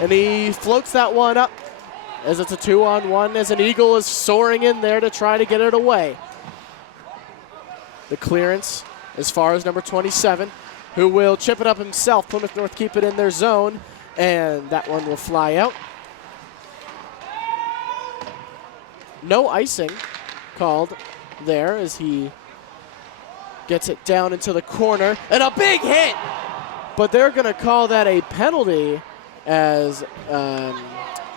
And he floats that one up, as it's a 2-on-1, as an Eagle is soaring in there to try to get it away. The clearance as far as number 27, who will chip it up himself. Plymouth North keep it in their zone, and that one will fly out. No icing called there, as he gets it down into the corner, and a big hit! But they're going to call that a penalty, as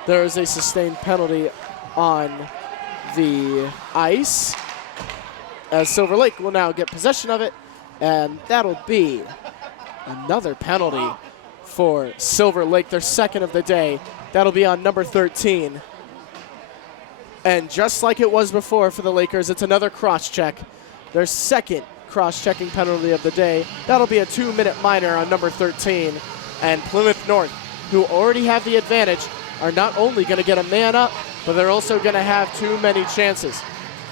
there is a sustained penalty on the ice, as Silver Lake will now get possession of it, and that'll be another penalty for Silver Lake, their second of the day. That'll be on number 13. And just like it was before for the Lakers, it's another cross-check, their second cross-checking penalty of the day. That'll be a 2-minute minor on number 13, and Plymouth North, who already have the advantage, are not only going to get a man up, but they're also going to have too many chances.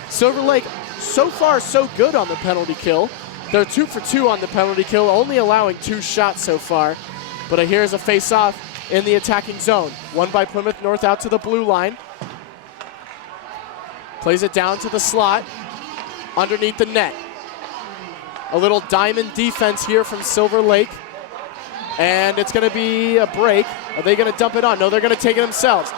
Silver Lake, so far so good on the penalty kill. They're 2 for 2 on the penalty kill, only allowing 2 shots so far. But here's a face-off in the attacking zone. Won by Plymouth North out to the blue line. Plays it down to the slot, underneath the net. A little diamond defense here from Silver Lake. And it's going to be a break. Are they going to dump it on? No, they're going to take it themselves.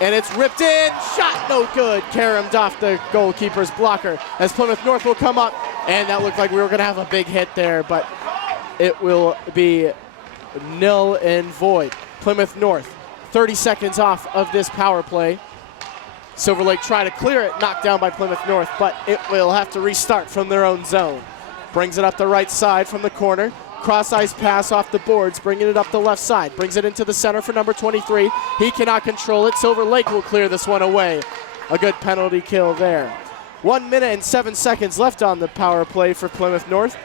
And it's ripped in. Shot no good. Caromed off the goalkeeper's blocker, as Plymouth North will come up. And that looked like we were going to have a big hit there, but it will be nil and void. Plymouth North, 30 seconds off of this power play. Silver Lake try to clear it, knocked down by Plymouth North, but it will have to restart from their own zone. Brings it up the right side from the corner. Cross ice pass off the boards, bringing it up the left side. Brings it into the center for number 23. He cannot control it. Silver Lake will clear this one away. A good penalty kill there. 1 minute and 7 seconds left on the power play for Plymouth North.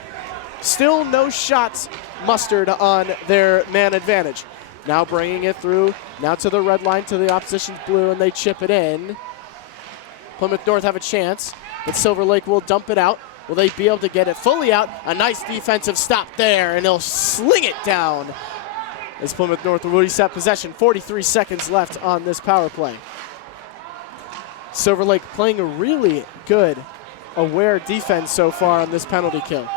Still no shots mustered on their man advantage. Now bringing it through, now to the red line, to the opposition's blue, and they chip it in. Plymouth North have a chance, but Silver Lake will dump it out. Will they be able to get it fully out? A nice defensive stop there, and they'll sling it down as Plymouth North will reset possession. 43 seconds left on this power play. Silver Lake playing a really good, aware defense so far on this penalty kill.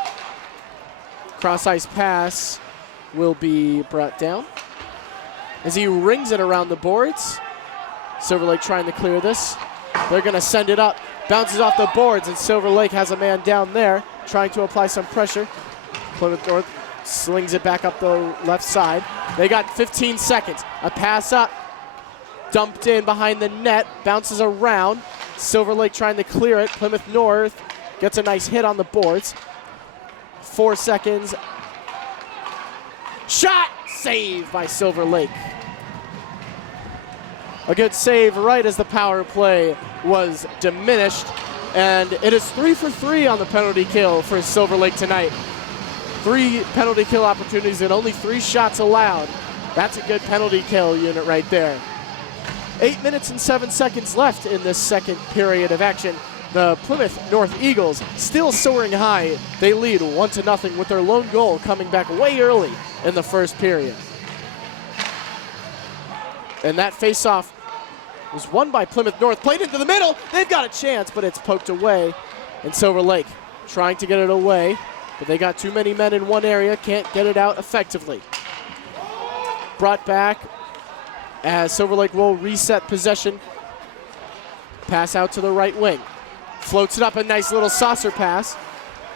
Cross ice pass will be brought down as he rings it around the boards. Silver Lake trying to clear this. They're going to send it up. Bounces off the boards, and Silver Lake has a man down there trying to apply some pressure. Plymouth North slings it back up the left side. They got 15 seconds. A pass up, dumped in behind the net, bounces around. Silver Lake trying to clear it. Plymouth North gets a nice hit on the boards. 4 seconds. Shot! Save by Silver Lake. A good save right as the power play was diminished. And it is 3 for 3 on the penalty kill for Silver Lake tonight. 3 penalty kill opportunities and only 3 shots allowed. That's a good penalty kill unit right there. 8 minutes and 7 seconds left in this second period of action. The Plymouth North Eagles still soaring high. They lead 1-0 with their lone goal coming back way early in the first period. And that face-off was won by Plymouth North. Played into the middle. They've got a chance, but it's poked away. And Silver Lake trying to get it away, but they got too many men in one area. Can't get it out effectively. Brought back as Silver Lake will reset possession. Pass out to the right wing. Floats it up, a nice little saucer pass.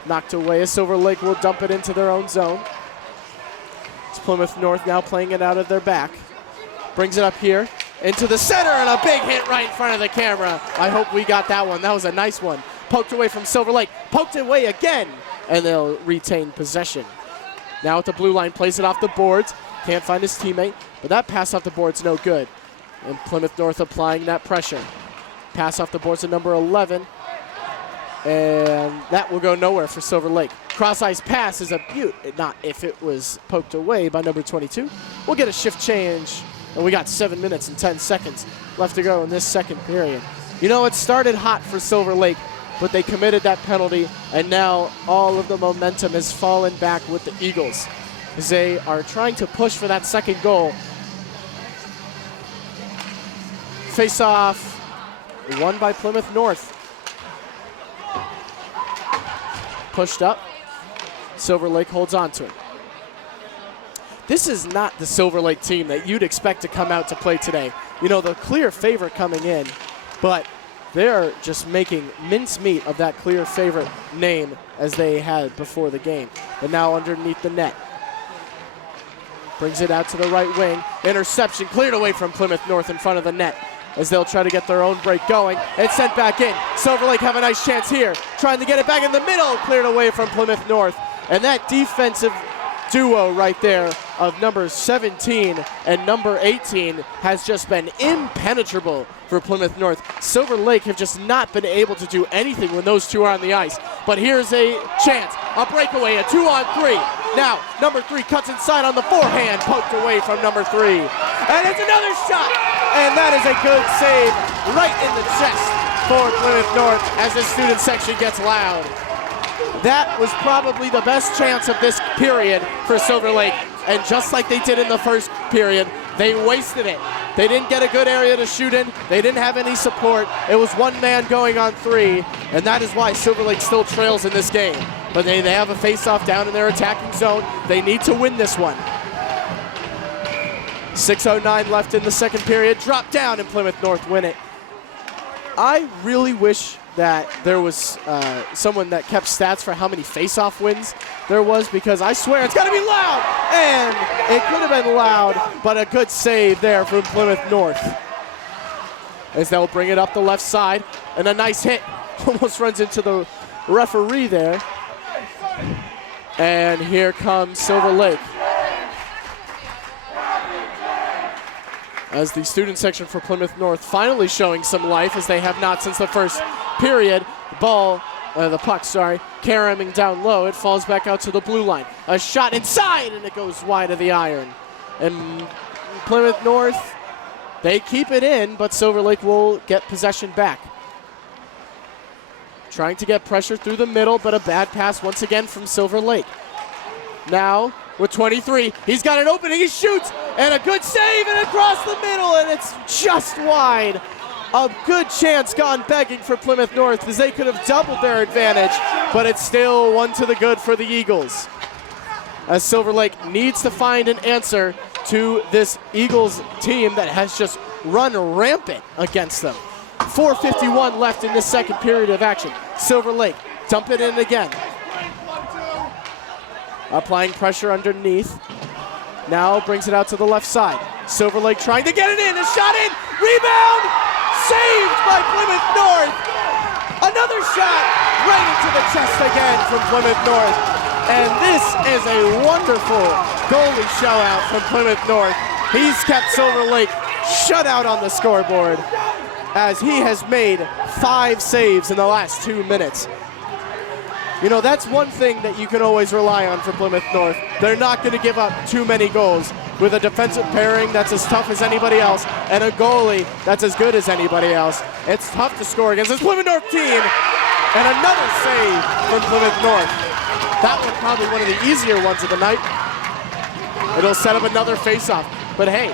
Knocked away as Silver Lake will dump it into their own zone. It's Plymouth North now playing it out of their back. Brings it up here into the center, and a big hit right in front of the camera. I hope we got that one. That was a nice one. Poked away from Silver Lake. Poked away again, and they'll retain possession. Now at the blue line, plays it off the boards. Can't find his teammate, but that pass off the board's no good. And Plymouth North applying that pressure. Pass off the boards to number 11, and that will go nowhere for Silver Lake. Cross ice pass is a beaut, not if it was poked away by number 22. We'll get a shift change, and we got 7 minutes and 10 seconds left to go in this second period. You know, it started hot for Silver Lake, but they committed that penalty, and now all of the momentum has fallen back with the Eagles as they are trying to push for that second goal. Face off, won by Plymouth North. Pushed up. Silver Lake holds on to it. This is not the Silver Lake team that you'd expect to come out to play today. You know, the clear favorite coming in, but they're just making mincemeat of that clear favorite name as they had before the game. But now underneath the net. Brings it out to the right wing. Interception cleared away from Plymouth North in front of the net as they'll try to get their own break going. It's sent back in. Silver Lake have a nice chance here. Trying to get it back in the middle. Cleared away from Plymouth North. And that defensive duo right there of number 17 and number 18 has just been impenetrable for Plymouth North. Silver Lake have just not been able to do anything when those two are on the ice. But here's a chance, a breakaway, a 2-on-3. Now, number 3 cuts inside on the forehand, poked away from number 3. And it's another shot, and that is a good save right in the chest for Plymouth North as the student section gets loud. That was probably the best chance of this period for Silver Lake. And just like they did in the first period, they wasted it. They didn't get a good area to shoot in. They didn't have any support. It was one man going on 3, and that is why Silver Lake still trails in this game. But they have a face-off down in their attacking zone. They need to win this one. 6:09 left in the second period. Drop down, and Plymouth North win it. I really wish that there was someone that kept stats for how many face-off wins there was, because I swear it's got to be loud, and it could have been loud, but a good save there from Plymouth North as they'll bring it up the left side, and a nice hit almost runs into the referee there. And here comes Silver Lake. As the student section for Plymouth North finally showing some life, as they have not since the first period. The puck, carrying down low. It falls back out to the blue line. A shot inside, and it goes wide of the iron. And Plymouth North, they keep it in, but Silver Lake will get possession back. Trying to get pressure through the middle, but a bad pass once again from Silver Lake. Now, with 23, he's got an opening, he shoots, and a good save, and across the middle, and it's just wide. A good chance gone begging for Plymouth North, as they could have doubled their advantage, but it's still one to the good for the Eagles. As Silver Lake needs to find an answer to this Eagles team that has just run rampant against them. 4:51 left in this second period of action. Silver Lake dump it in again. Applying pressure underneath. Now brings it out to the left side. Silver Lake trying to get it in. A shot in. Rebound. Saved by Plymouth North. Another shot right into the chest again from Plymouth North. And this is a wonderful goalie showout from Plymouth North. He's kept Silver Lake shut out on the scoreboard, as he has made 5 saves in the last 2 minutes. You know, that's one thing that you can always rely on for Plymouth North. They're not going to give up too many goals. With a defensive pairing that's as tough as anybody else and a goalie that's as good as anybody else, it's tough to score against this Plymouth North team. And another save from Plymouth North. That one probably one of the easier ones of the night. It'll set up another face-off. But hey,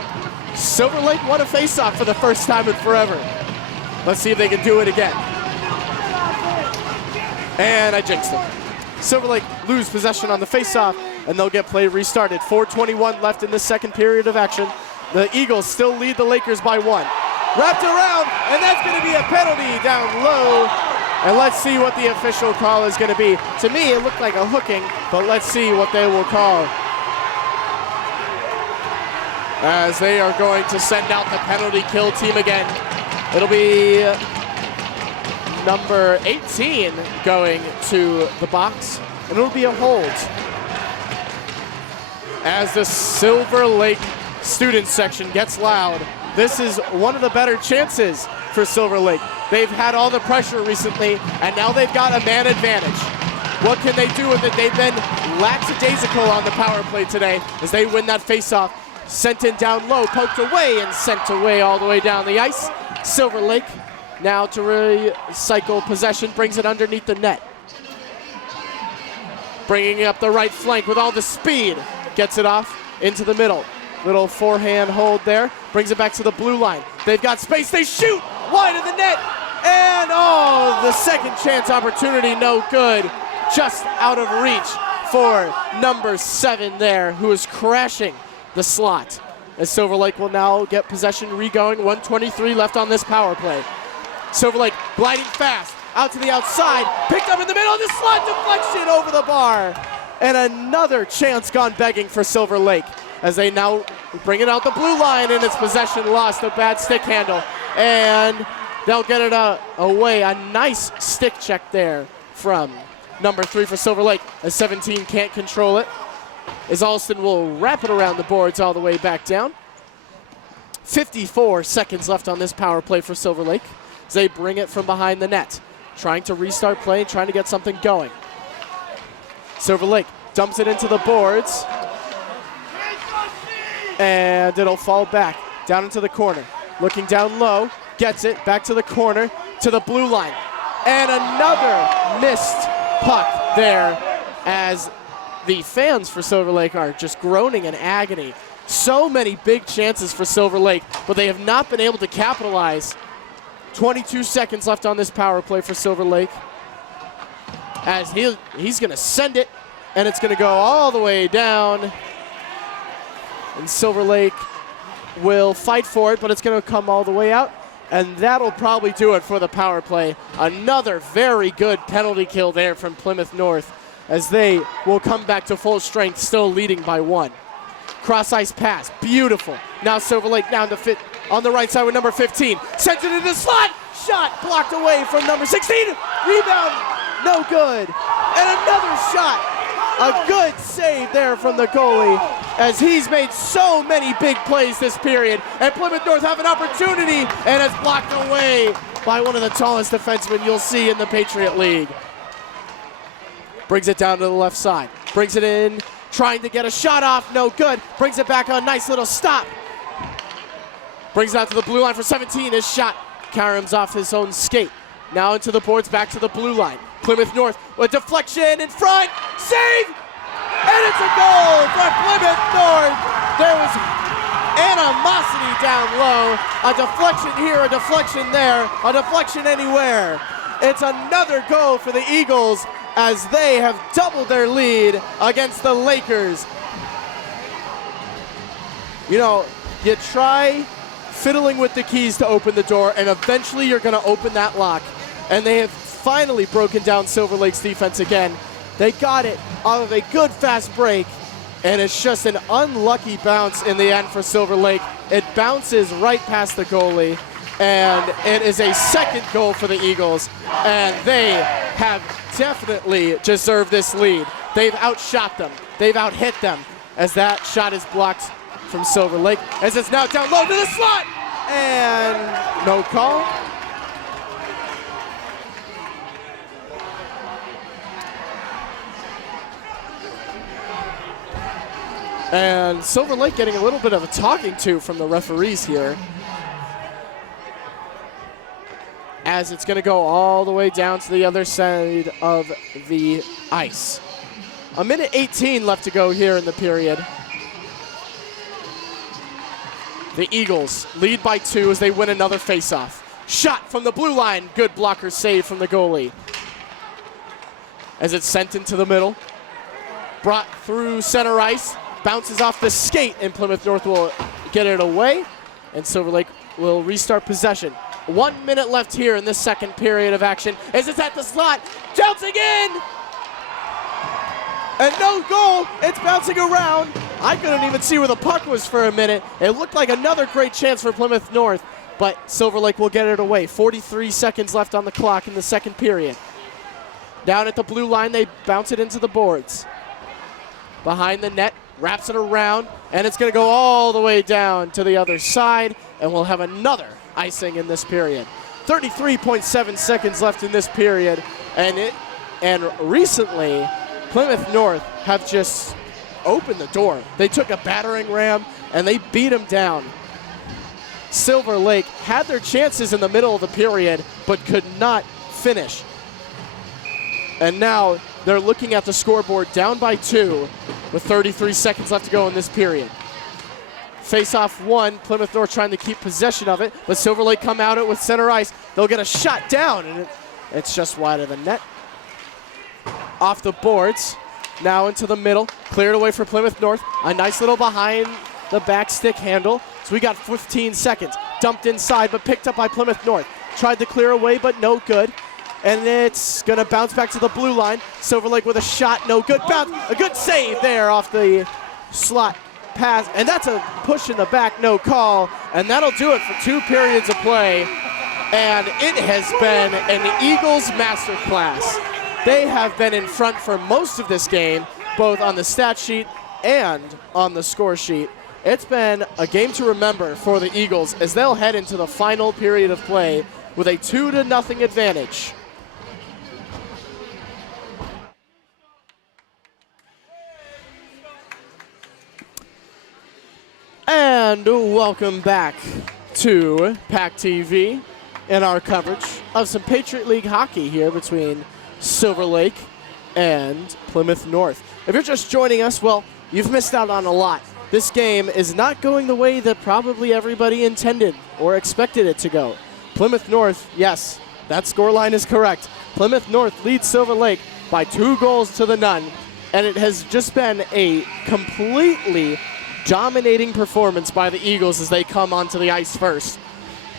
Silver Lake won a face-off for the first time in forever. Let's see if they can do it again. And I jinxed them. Silver Lake lose possession on the face-off, and they'll get play restarted. 4:21 left in this second period of action. The Eagles still lead the Lakers by 1. Wrapped around, and that's going to be a penalty down low. And let's see what the official call is going to be. To me, it looked like a hooking, but let's see what they will call. As they are going to send out the penalty kill team again. It'll be number 18 going to the box, and it'll be a hold. As the Silver Lake student section gets loud, this is one of the better chances for Silver Lake. They've had all the pressure recently, and now they've got a man advantage. What can they do with it? They've been lackadaisical on the power play today as they win that faceoff. Sent in down low, poked away, and sent away all the way down the ice. Silver Lake now to recycle possession, brings it underneath the net. Bringing it up the right flank with all the speed. Gets it off into the middle. Little forehand hold there. Brings it back to the blue line. They've got space. They shoot wide of the net. And the second chance opportunity, no good. Just out of reach for number 7 there, who is crashing the slot. As Silver Lake will now get possession re-going. 1:23 left on this power play. Silver Lake gliding fast out to the outside. Picked up in the middle of the slot. Deflection over the bar. And another chance gone begging for Silver Lake as they now bring it out the blue line, and its possession lost. A bad stick handle. And they'll get it away. A nice stick check there from number 3 for Silver Lake as 17 can't control it. As Alston will wrap it around the boards all the way back down. 54 seconds left on this power play for Silver Lake as they bring it from behind the net. Trying to restart play, trying to get something going. Silver Lake dumps it into the boards. And it'll fall back down into the corner. Looking down low, gets it back to the corner, to the blue line. And another missed puck there as the fans for Silver Lake are just groaning in agony. So many big chances for Silver Lake, but they have not been able to capitalize. 22 seconds left on this power play for Silver Lake. As he's going to send it, and it's going to go all the way down. And Silver Lake will fight for it, but it's going to come all the way out. And that'll probably do it for the power play. Another very good penalty kill there from Plymouth North as they will come back to full strength, still leading by 1. Cross ice pass, beautiful. Now Silver Lake down to fit on the right side with number 15. Sent it into the slot, shot blocked away from number 16. Rebound, no good. And another shot A good save there from the goalie, as he's made so many big plays this period. And Plymouth North have an opportunity, and it's blocked away by one of the tallest defensemen you'll see in the Patriot League. Brings it down to the left side. Brings it in, trying to get a shot off, no good. Brings it back on, nice little stop. Brings it out to the blue line for 17. His shot caroms off his own skate. Now into the boards, back to the blue line. Plymouth North with deflection in front, save, and it's a goal for Plymouth North. There was animosity down low, a deflection here, a deflection there, a deflection anywhere. It's another goal for the Eagles as they have doubled their lead against the Lakers. You know, you try fiddling with the keys to open the door, and eventually you're going to open that lock. And they have finally broken down Silver Lake's defense again. They got it out of a good fast break, and it's just an unlucky bounce in the end for Silver Lake. It bounces right past the goalie, and it is a second goal for the Eagles, and they have definitely deserved this lead. They've outshot them. They've out-hit them, as that shot is blocked from Silver Lake, as it's now down low to the slot, and no call. And Silver Lake getting a little bit of a talking to from the referees here, as it's going to go all the way down to the other side of the ice. A minute 18 left to go here in the period. The Eagles lead by 2 as they win another faceoff. Shot from the blue line. Good blocker save from the goalie. As it's sent into the middle. Brought through center ice. Bounces off the skate, and Plymouth North will get it away. And Silver Lake will restart possession. 1 minute left here in this second period of action as it's at the slot. Bouncing in! And no goal. It's bouncing around. I couldn't even see where the puck was for a minute. It looked like another great chance for Plymouth North, but Silver Lake will get it away. 43 seconds left on the clock in the second period. Down at the blue line, they bounce it into the boards. Behind the net, wraps it around, and it's going to go all the way down to the other side, and we'll have another icing in this period. 33.7 seconds left in this period, and recently, Plymouth North have just opened the door. They took a battering ram, and they beat them down. Silver Lake had their chances in the middle of the period, but could not finish. And now they're looking at the scoreboard down by 2 with 33 seconds left to go in this period. Face-off 1, Plymouth North trying to keep possession of it, but Silver Lake come out it with center ice. They'll get a shot down, and it's just wide of the net. Off the boards, now into the middle, cleared away for Plymouth North. A nice little behind the back stick handle. So we got 15 seconds. Dumped inside, but picked up by Plymouth North. Tried to clear away, but no good. And it's going to bounce back to the blue line. Silver Lake with a shot, no good. Bounce, a good save there off the slot pass. And that's a push in the back, no call. And that'll do it for 2 periods of play. And it has been an Eagles masterclass. They have been in front for most of this game, both on the stat sheet and on the score sheet. It's been a game to remember for the Eagles as they'll head into the final period of play with a 2-0 advantage. And welcome back to Pack TV and our coverage of some Patriot League hockey here between Silver Lake and Plymouth North. If you're just joining us, well, you've missed out on a lot. This game is not going the way that probably everybody intended or expected it to go. Plymouth North, yes, that scoreline is correct. Plymouth North leads Silver Lake by 2-0, and it has just been a completely dominating performance by the Eagles as they come onto the ice first.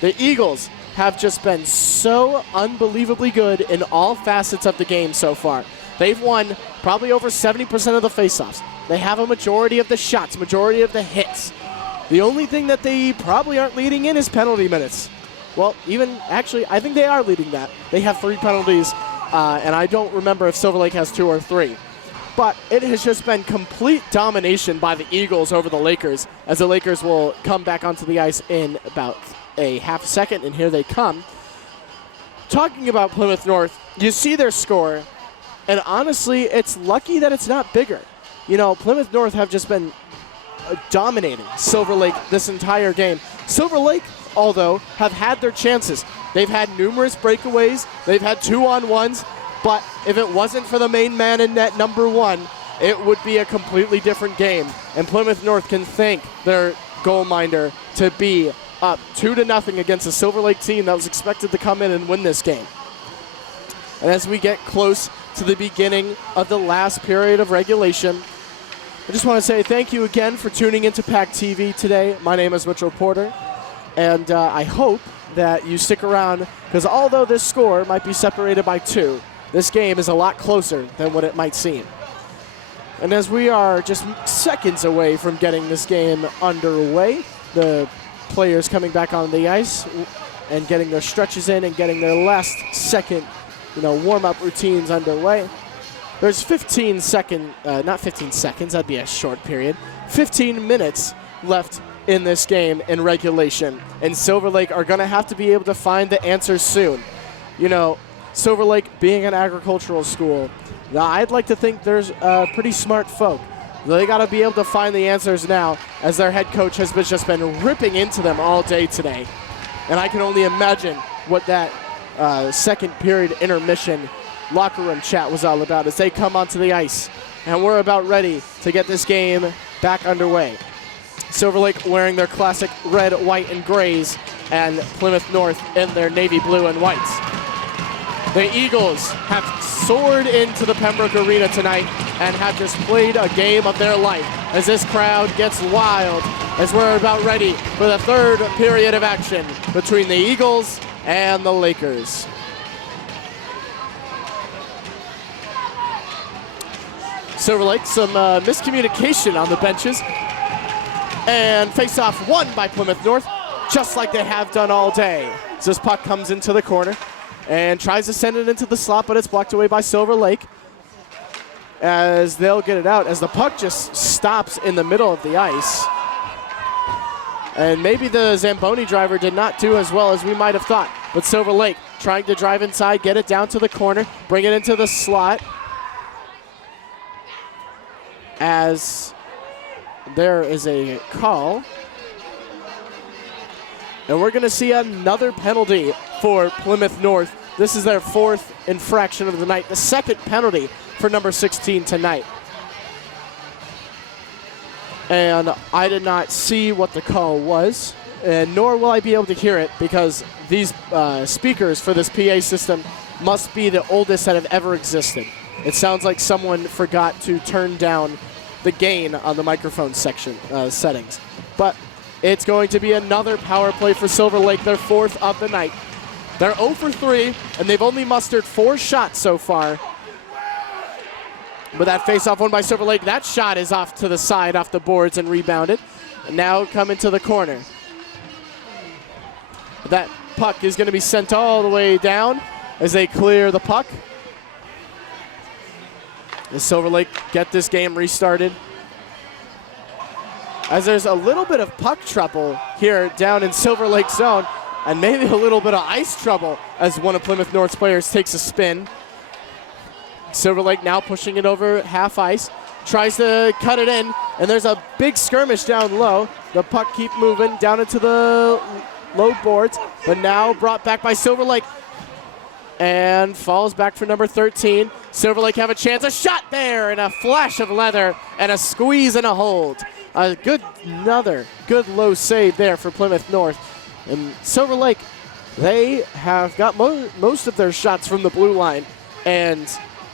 The Eagles have just been so unbelievably good in all facets of the game so far. They've won probably over 70% of the faceoffs. They have a majority of the shots, majority of the hits. The only thing that they probably aren't leading in is penalty minutes. Well, actually, I think they are leading that. They have 3 penalties, and I don't remember if Silver Lake has 2 or 3. But it has just been complete domination by the Eagles over the Lakers, as the Lakers will come back onto the ice in about a half second, and here they come. Talking about Plymouth North, you see their score, and honestly, it's lucky that it's not bigger. You know, Plymouth North have just been dominating Silver Lake this entire game. Silver Lake, although, have had their chances. They've had numerous breakaways. They've had 2-on-1s. But if it wasn't for the main man in net, number 1, it would be a completely different game. And Plymouth North can thank their goal minder to be up 2-0 against a Silver Lake team that was expected to come in and win this game. And as we get close to the beginning of the last period of regulation, I just want to say thank you again for tuning into PAC TV today. My name is Mitchell Porter, and I hope that you stick around, because although this score might be separated by 2, this game is a lot closer than what it might seem. And as we are just seconds away from getting this game underway, the players coming back on the ice and getting their stretches in and getting their last second, warm-up routines underway. There's not 15 seconds, that'd be a short period, 15 minutes left in this game in regulation. And Silver Lake are going to have to be able to find the answers soon. Silver Lake being an agricultural school, I'd like to think there's pretty smart folk. They got to be able to find the answers now, as their head coach has just been ripping into them all day today. And I can only imagine what that second period intermission locker room chat was all about as they come onto the ice. And we're about ready to get this game back underway. Silver Lake wearing their classic red, white, and grays, and Plymouth North in their navy blue and whites. The Eagles have soared into the Pembroke Arena tonight and have just played a game of their life as this crowd gets wild as we're about ready for the third period of action between the Eagles and the Lakers. Silver Lake, some miscommunication on the benches. And face-off won by Plymouth North, just like they have done all day. So this puck comes into the corner and tries to send it into the slot, but it's blocked away by Silver Lake as they'll get it out, as the puck just stops in the middle of the ice. And maybe the Zamboni driver did not do as well as we might have thought, but Silver Lake trying to drive inside, get it down to the corner, bring it into the slot, as there is a call. And we're going to see another penalty for Plymouth North. This is their 4th infraction of the night, the 2nd penalty for number 16 tonight. And I did not see what the call was, and nor will I be able to hear it, because these speakers for this PA system must be the oldest that have ever existed. It sounds like someone forgot to turn down the gain on the microphone section settings. But it's going to be another power play for Silver Lake, their 4th of the night. They're 0 for 3, and they've only mustered 4 shots so far. But that face-off won by Silver Lake. That shot is off to the side, off the boards, and rebounded. And now coming to the corner. That puck is going to be sent all the way down as they clear the puck. As Silver Lake get this game restarted, as there's a little bit of puck trouble here down in Silver Lake zone, and maybe a little bit of ice trouble as one of Plymouth North's players takes a spin. Silver Lake now pushing it over half ice, tries to cut it in, and there's a big skirmish down low. The puck keep moving down into the low boards, but now brought back by Silver Lake, and falls back for number 13. Silver Lake have a chance, a shot there, and a flash of leather, and a squeeze and a hold. Another good low save there for Plymouth North. And Silver Lake, they have got most of their shots from the blue line. And,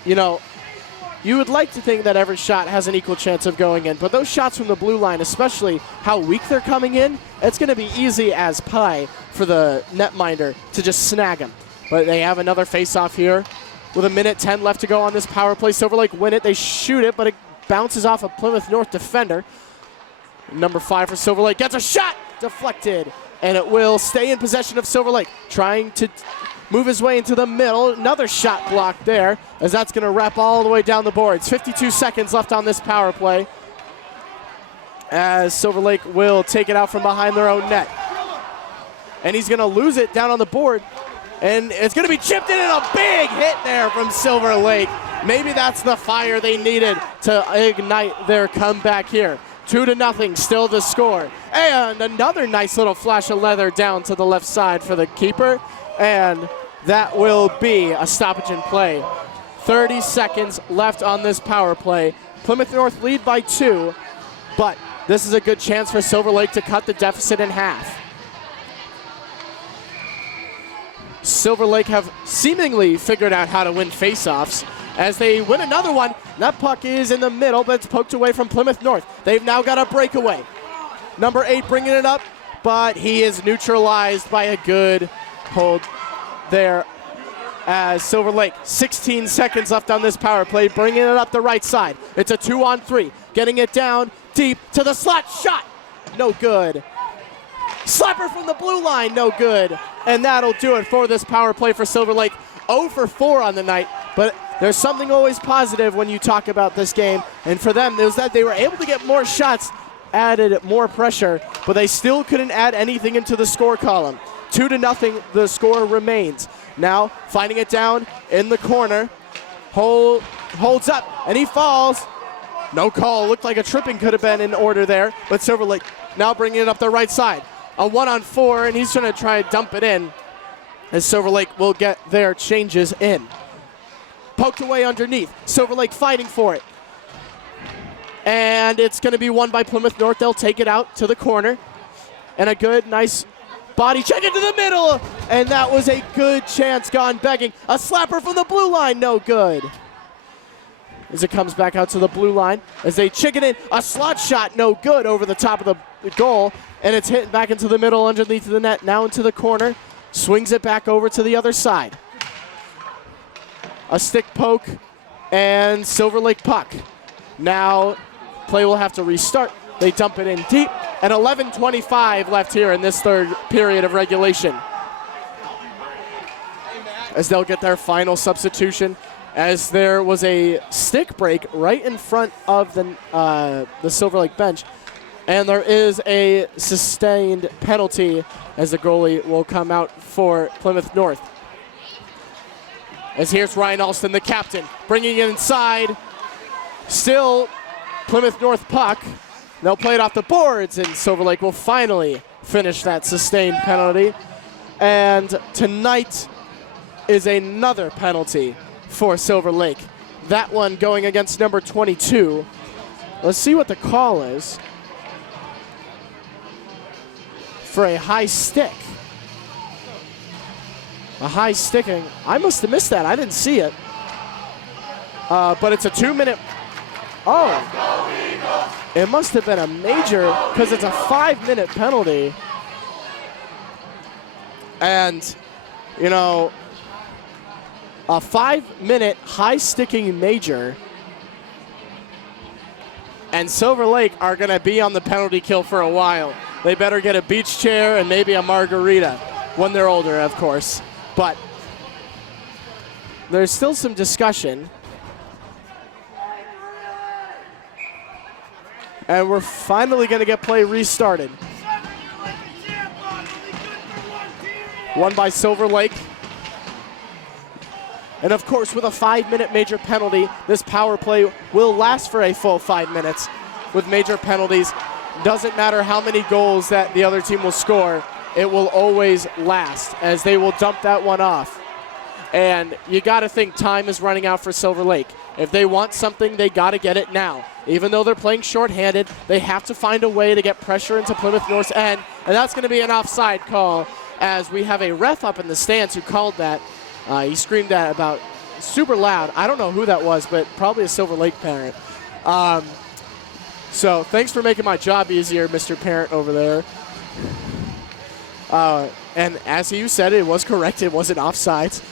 you would like to think that every shot has an equal chance of going in. But those shots from the blue line, especially how weak they're coming in, it's going to be easy as pie for the netminder to just snag them. But they have another face-off here with 1:10 left to go on this power play. Silver Lake win it. They shoot it, but it bounces off a Plymouth North defender. Number 5 for Silver Lake gets a shot deflected, and it will stay in possession of Silver Lake, trying to move his way into the middle. Another shot blocked there, as that's going to wrap all the way down the boards. 52 seconds left on this power play, as Silver Lake will take it out from behind their own net. And he's going to lose it down on the board. And it's going to be chipped in, and a big hit there from Silver Lake. Maybe that's the fire they needed to ignite their comeback here. 2-0, still the score. And another nice little flash of leather down to the left side for the keeper. And that will be a stoppage in play. 30 seconds left on this power play. Plymouth North lead by 2, but this is a good chance for Silver Lake to cut the deficit in half. Silver Lake have seemingly figured out how to win faceoffs as they win another one. That puck is in the middle, but it's poked away from Plymouth North. They've now got a breakaway. Number 8 bringing it up, but he is neutralized by a good hold there as Silver Lake. 16 seconds left on this power play, bringing it up the right side. It's a 2-on-3, getting it down deep to the slot shot. No good. Slapper from the blue line, no good. And that'll do it for this power play for Silver Lake. 0 for 4 on the night, but there's something always positive when you talk about this game. And for them, it was that they were able to get more shots, added more pressure, but they still couldn't add anything into the score column. 2-0, the score remains. Now, finding it down in the corner. Holds up, and he falls. No call. Looked like a tripping could have been in order there, but Silver Lake now bringing it up the right side. A 1-on-4, and he's going to try to dump it in as Silver Lake will get their changes in. Poked away underneath. Silver Lake fighting for it. And it's going to be won by Plymouth North. They'll take it out to the corner. And a good, nice body check into the middle. And that was a good chance gone begging. A slapper from the blue line, no good. As it comes back out to the blue line, as they chicken in, a slot shot, no good, over the top of the goal, and it's hit back into the middle underneath the net, now into the corner, swings it back over to the other side. A stick poke, and Silver Lake puck. Now, play will have to restart. They dump it in deep, and 11:25 left here in this third period of regulation. As they'll get their final substitution, as there was a stick break right in front of the Silver Lake bench. And there is a sustained penalty as the goalie will come out for Plymouth North. As here's Ryan Alston, the captain, bringing it inside. Still Plymouth North puck. They'll play it off the boards, and Silver Lake will finally finish that sustained penalty. And tonight is another penalty for Silver Lake. That one going against number 22. Let's see what the call is. For a high stick. A high sticking. I must have missed that. I didn't see it. But it's a 2-minute. Oh. It must have been a major, because it's a 5-minute penalty. And, you know, a 5-minute high-sticking major, and Silver Lake are going to be on the penalty kill for a while. They better get a beach chair and maybe a margarita when they're older, of course. But there's still some discussion. And we're finally going to get play restarted. Won by Silver Lake. And of course, with a 5-minute major penalty, this power play will last for a full 5 minutes. With major penalties, doesn't matter how many goals that the other team will score, it will always last as they will dump that one off. And you got to think time is running out for Silver Lake. If they want something, they got to get it now. Even though they're playing shorthanded, they have to find a way to get pressure into Plymouth North's end, and that's going to be an offside call as we have a ref up in the stands who called that. He screamed that about super loud. I don't know who that was, but probably a Silver Lake parent. So thanks for making my job easier, Mr. Parent over there. And as you said, it was correct. It wasn't offsides.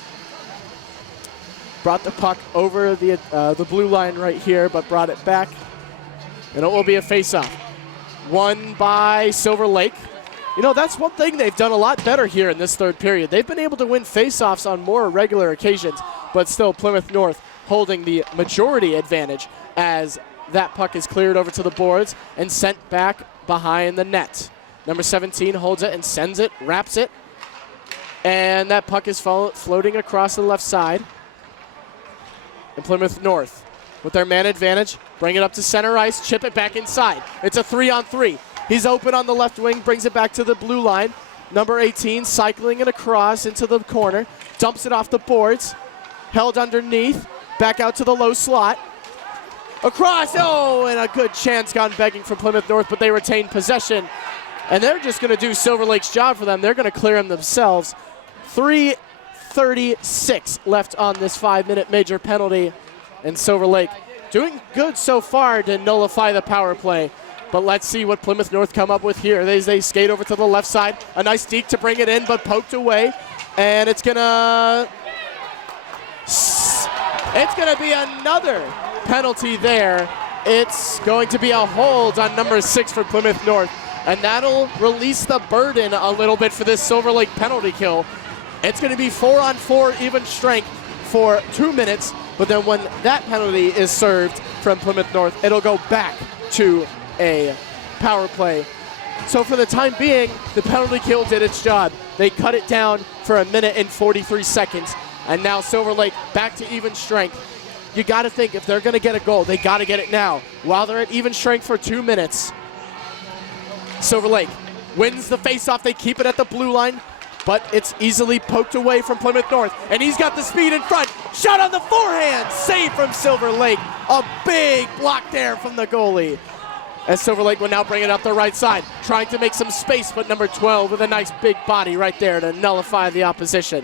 Brought the puck over the blue line right here, but brought it back. And it will be a face-off. Won by Silver Lake. You know, that's one thing they've done a lot better here in this third period. They've been able to win faceoffs on more regular occasions, but still Plymouth North holding the majority advantage as that puck is cleared over to the boards and sent back behind the net. Number 17 holds it and sends it, wraps it, and that puck is floating across the left side. And Plymouth North, with their man advantage, bring it up to center ice, chip it back inside. It's a 3-on-3. He's open on the left wing, brings it back to the blue line. Number 18 cycling it across into the corner, dumps it off the boards, held underneath, back out to the low slot. Across, oh, and a good chance gone begging from Plymouth North, but they retain possession. And they're just going to do Silver Lake's job for them. They're going to clear them themselves. 3:36 left on this 5-minute major penalty. And Silver Lake doing good so far to nullify the power play. But let's see what Plymouth North come up with here. They skate over to the left side. A nice deke to bring it in, but poked away. And it's going to be another penalty there. It's going to be a hold on number 6 for Plymouth North. And that'll release the burden a little bit for this Silver Lake penalty kill. It's going to be 4-on-4 even strength for 2 minutes, but then when that penalty is served from Plymouth North, it'll go back to a power play. So for the time being, the penalty kill did its job. They cut it down for 1 minute and 43 seconds, and now Silver Lake back to even strength. You got to think if they're going to get a goal, they got to get it now. While they're at even strength for 2 minutes, Silver Lake wins the faceoff. They keep it at the blue line, but it's easily poked away from Plymouth North. And he's got the speed in front. Shot on the forehand. Save from Silver Lake. A big block there from the goalie. As Silver Lake will now bring it up the right side, trying to make some space, but number 12 with a nice big body right there to nullify the opposition.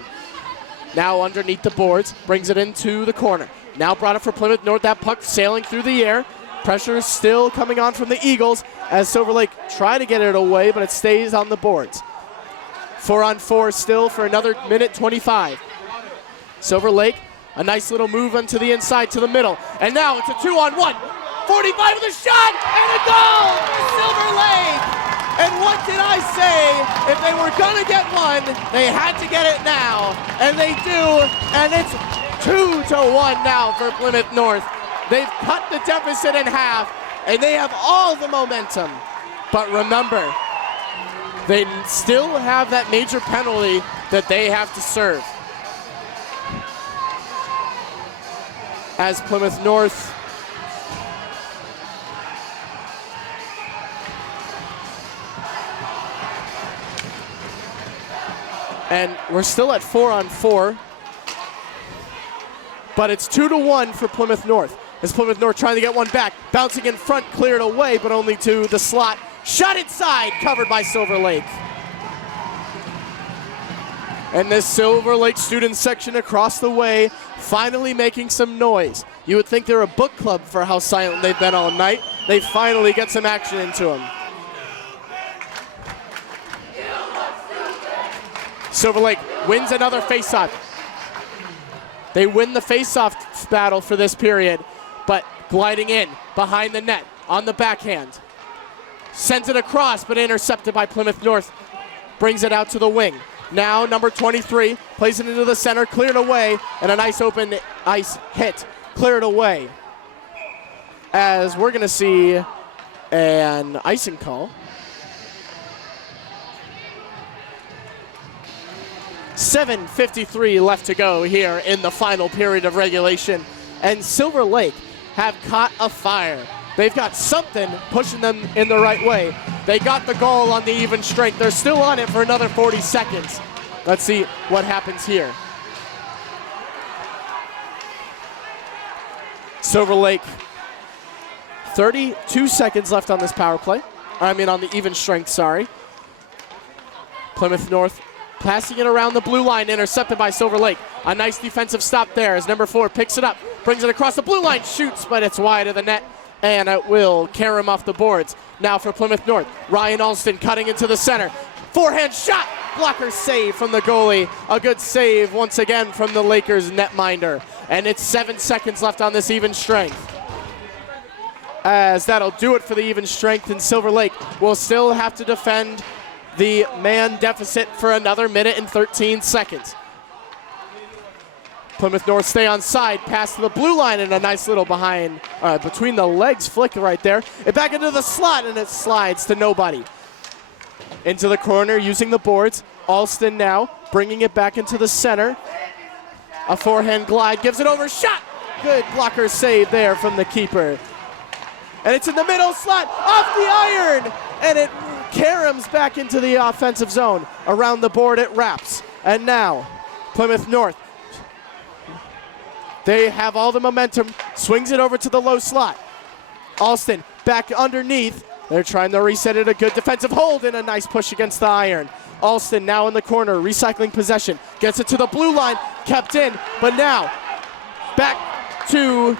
Now underneath the boards, brings it into the corner. Now brought it for Plymouth North. That puck sailing through the air. Pressure is still coming on from the Eagles as Silver Lake try to get it away, but it stays on the boards. 4-on-4 still for another minute 25. Silver Lake, a nice little move onto the inside to the middle. And now it's a 2-on-1. 45 with a shot and a goal for Silver Lake. And what did I say? If they were going to get one, they had to get it now. And they do, and it's 2-1 now for Plymouth North. They've cut the deficit in half, and they have all the momentum. But remember, they still have that major penalty that they have to serve. As Plymouth North and we're still at 4-on-4, but it's 2-1 for Plymouth North. As Plymouth North trying to get one back, bouncing in front, cleared away, but only to the slot. Shot inside, covered by Silver Lake. And this Silver Lake student section across the way finally making some noise. You would think they're a book club for how silent they've been all night. They finally get some action into them. Silver Lake wins another faceoff. They win the faceoff battle for this period, but gliding in behind the net on the backhand. Sends it across, but intercepted by Plymouth North. Brings it out to the wing. Now number 23 plays it into the center, cleared away, and a nice open ice hit. Cleared away. As we're going to see an icing call. 7:53 left to go here in the final period of regulation. And Silver Lake have caught a fire. They've got something pushing them in the right way. They got the goal on the even strength. They're still on it for another 40 seconds. Let's see what happens here. Silver Lake, 32 seconds left on this power play. On the even strength, sorry. Plymouth North passing it around the blue line, intercepted by Silver Lake. A nice defensive stop there as number 4 picks it up, brings it across the blue line, shoots, but it's wide of the net, and it will carry him off the boards. Now for Plymouth North, Ryan Alston cutting into the center. Forehand shot, blocker save from the goalie. A good save once again from the Lakers netminder. And it's 7 seconds left on this even strength. As that'll do it for the even strength, and Silver Lake will still have to defend the man deficit for another minute and 13 seconds. Plymouth North stay on side, pass to the blue line, and a nice little behind, between the legs flick right there. And back into the slot, and it slides to nobody. Into the corner using the boards. Alston now bringing it back into the center. A forehand glide, gives it over, shot! Good blocker save there from the keeper. And it's in the middle slot, off the iron! And it caroms back into the offensive zone. Around the board it wraps. And now, Plymouth North, they have all the momentum, swings it over to the low slot. Alston back underneath. They're trying to reset it, a good defensive hold and a nice push against the iron. Alston now in the corner, recycling possession. Gets it to the blue line, kept in, but now back to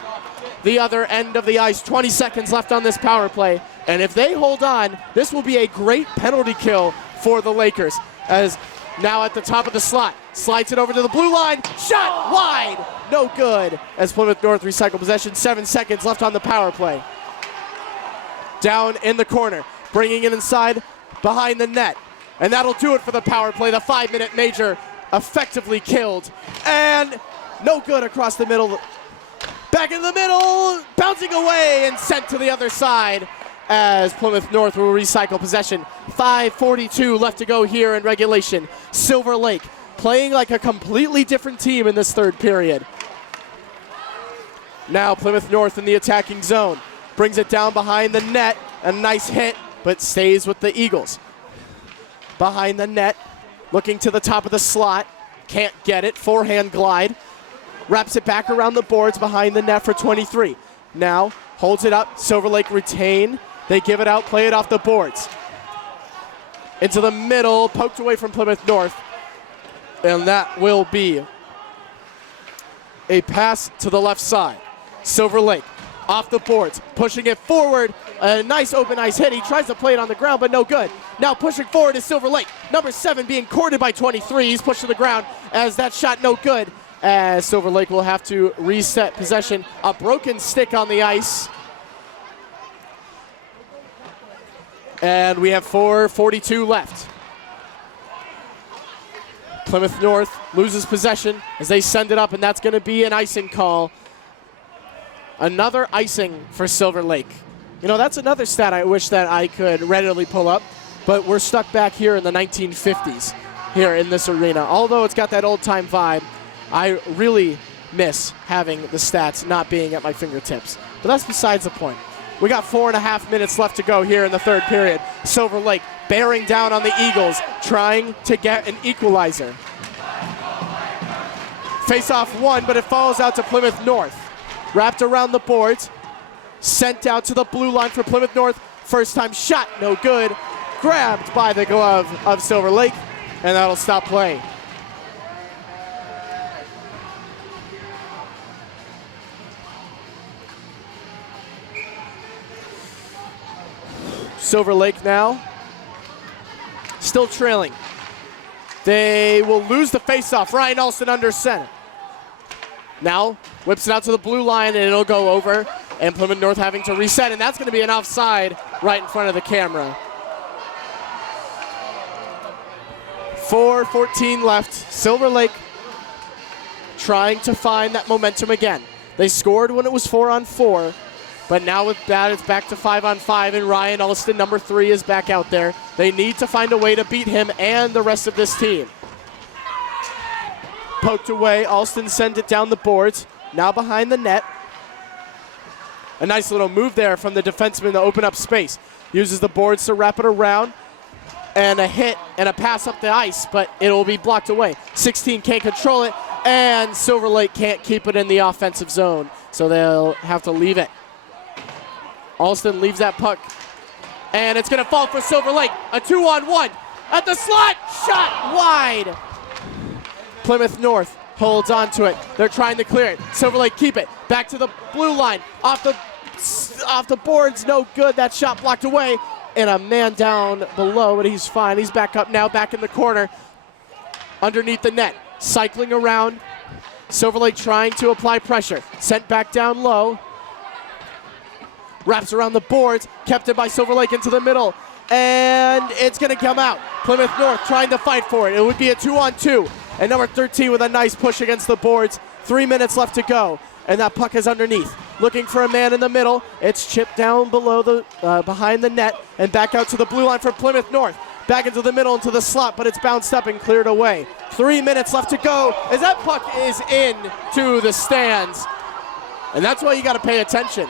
the other end of the ice. 20 seconds left on this power play. And if they hold on, this will be a great penalty kill for the Lakers. As now at the top of the slot, slides it over to the blue line, shot wide, no good. As Plymouth North recycle possession, 7 seconds left on the power play. Down in the corner, bringing it inside, behind the net. And that'll do it for the power play. The 5-minute major effectively killed. And no good across the middle. Back in the middle, bouncing away and sent to the other side as Plymouth North will recycle possession. 5:42 left to go here in regulation. Silver Lake playing like a completely different team in this third period. Now Plymouth North in the attacking zone. Brings it down behind the net. A nice hit, but stays with the Eagles. Behind the net, looking to the top of the slot. Can't get it, forehand glide. Wraps it back around the boards behind the net for 23. Now holds it up, Silver Lake retain. They give it out, play it off the boards. Into the middle, poked away from Plymouth North. And that will be a pass to the left side. Silver Lake off the boards, pushing it forward. A nice open ice hit. He tries to play it on the ground, but no good. Now pushing forward is Silver Lake. Number 7 being courted by 23. He's pushed to the ground as that shot no good. As Silver Lake will have to reset possession. A broken stick on the ice. And we have 4:42 left. Plymouth North loses possession as they send it up, and that's going to be an icing call. Another icing for Silver Lake. You know, that's another stat I wish that I could readily pull up, but we're stuck back here in the 1950s here in this arena. Although it's got that old-time vibe, I really miss having the stats not being at my fingertips. But that's besides the point. We got 4.5 minutes left to go here in the third period. Silver Lake bearing down on the Eagles, trying to get an equalizer. Face-off one, but it falls out to Plymouth North. Wrapped around the boards, sent out to the blue line for Plymouth North. First time shot, no good. Grabbed by the glove of Silver Lake, and that'll stop play. Silver Lake now, still trailing. They will lose the faceoff. Ryan Alston under center. Now whips it out to the blue line, and it'll go over. And Plymouth North having to reset, and that's going to be an offside right in front of the camera. 4:14 left. Silver Lake trying to find that momentum again. They scored when it was 4-on-4, but now with that it's back to 5-on-5, and Ryan Alston, number 3, is back out there. They need to find a way to beat him and the rest of this team. Poked away, Alston sends it down the boards, now behind the net. A nice little move there from the defenseman to open up space. Uses the boards to wrap it around, and a hit and a pass up the ice, but it'll be blocked away. 16 can't control it, and Silver Lake can't keep it in the offensive zone, so they'll have to leave it. Alston leaves that puck, and it's going to fall for Silver Lake. A 2-on-1 at the slot, shot wide. Plymouth North holds on to it. They're trying to clear it. Silver Lake keep it. Back to the blue line. Off the boards, no good. That shot blocked away. And a man down below, but he's fine. He's back up now, back in the corner. Underneath the net. Cycling around. Silver Lake trying to apply pressure. Sent back down low. Wraps around the boards. Kept it by Silver Lake into the middle. and it's going to come out. Plymouth North trying to fight for it. It would be a 2-on-2. And number 13 with a nice push against the boards. 3 minutes left to go. And that puck is underneath. Looking for a man in the middle. It's chipped down below the behind the net and back out to the blue line for Plymouth North. Back into the middle into the slot, but it's bounced up and cleared away. 3 minutes left to go as that puck is in to the stands. And that's why you got to pay attention.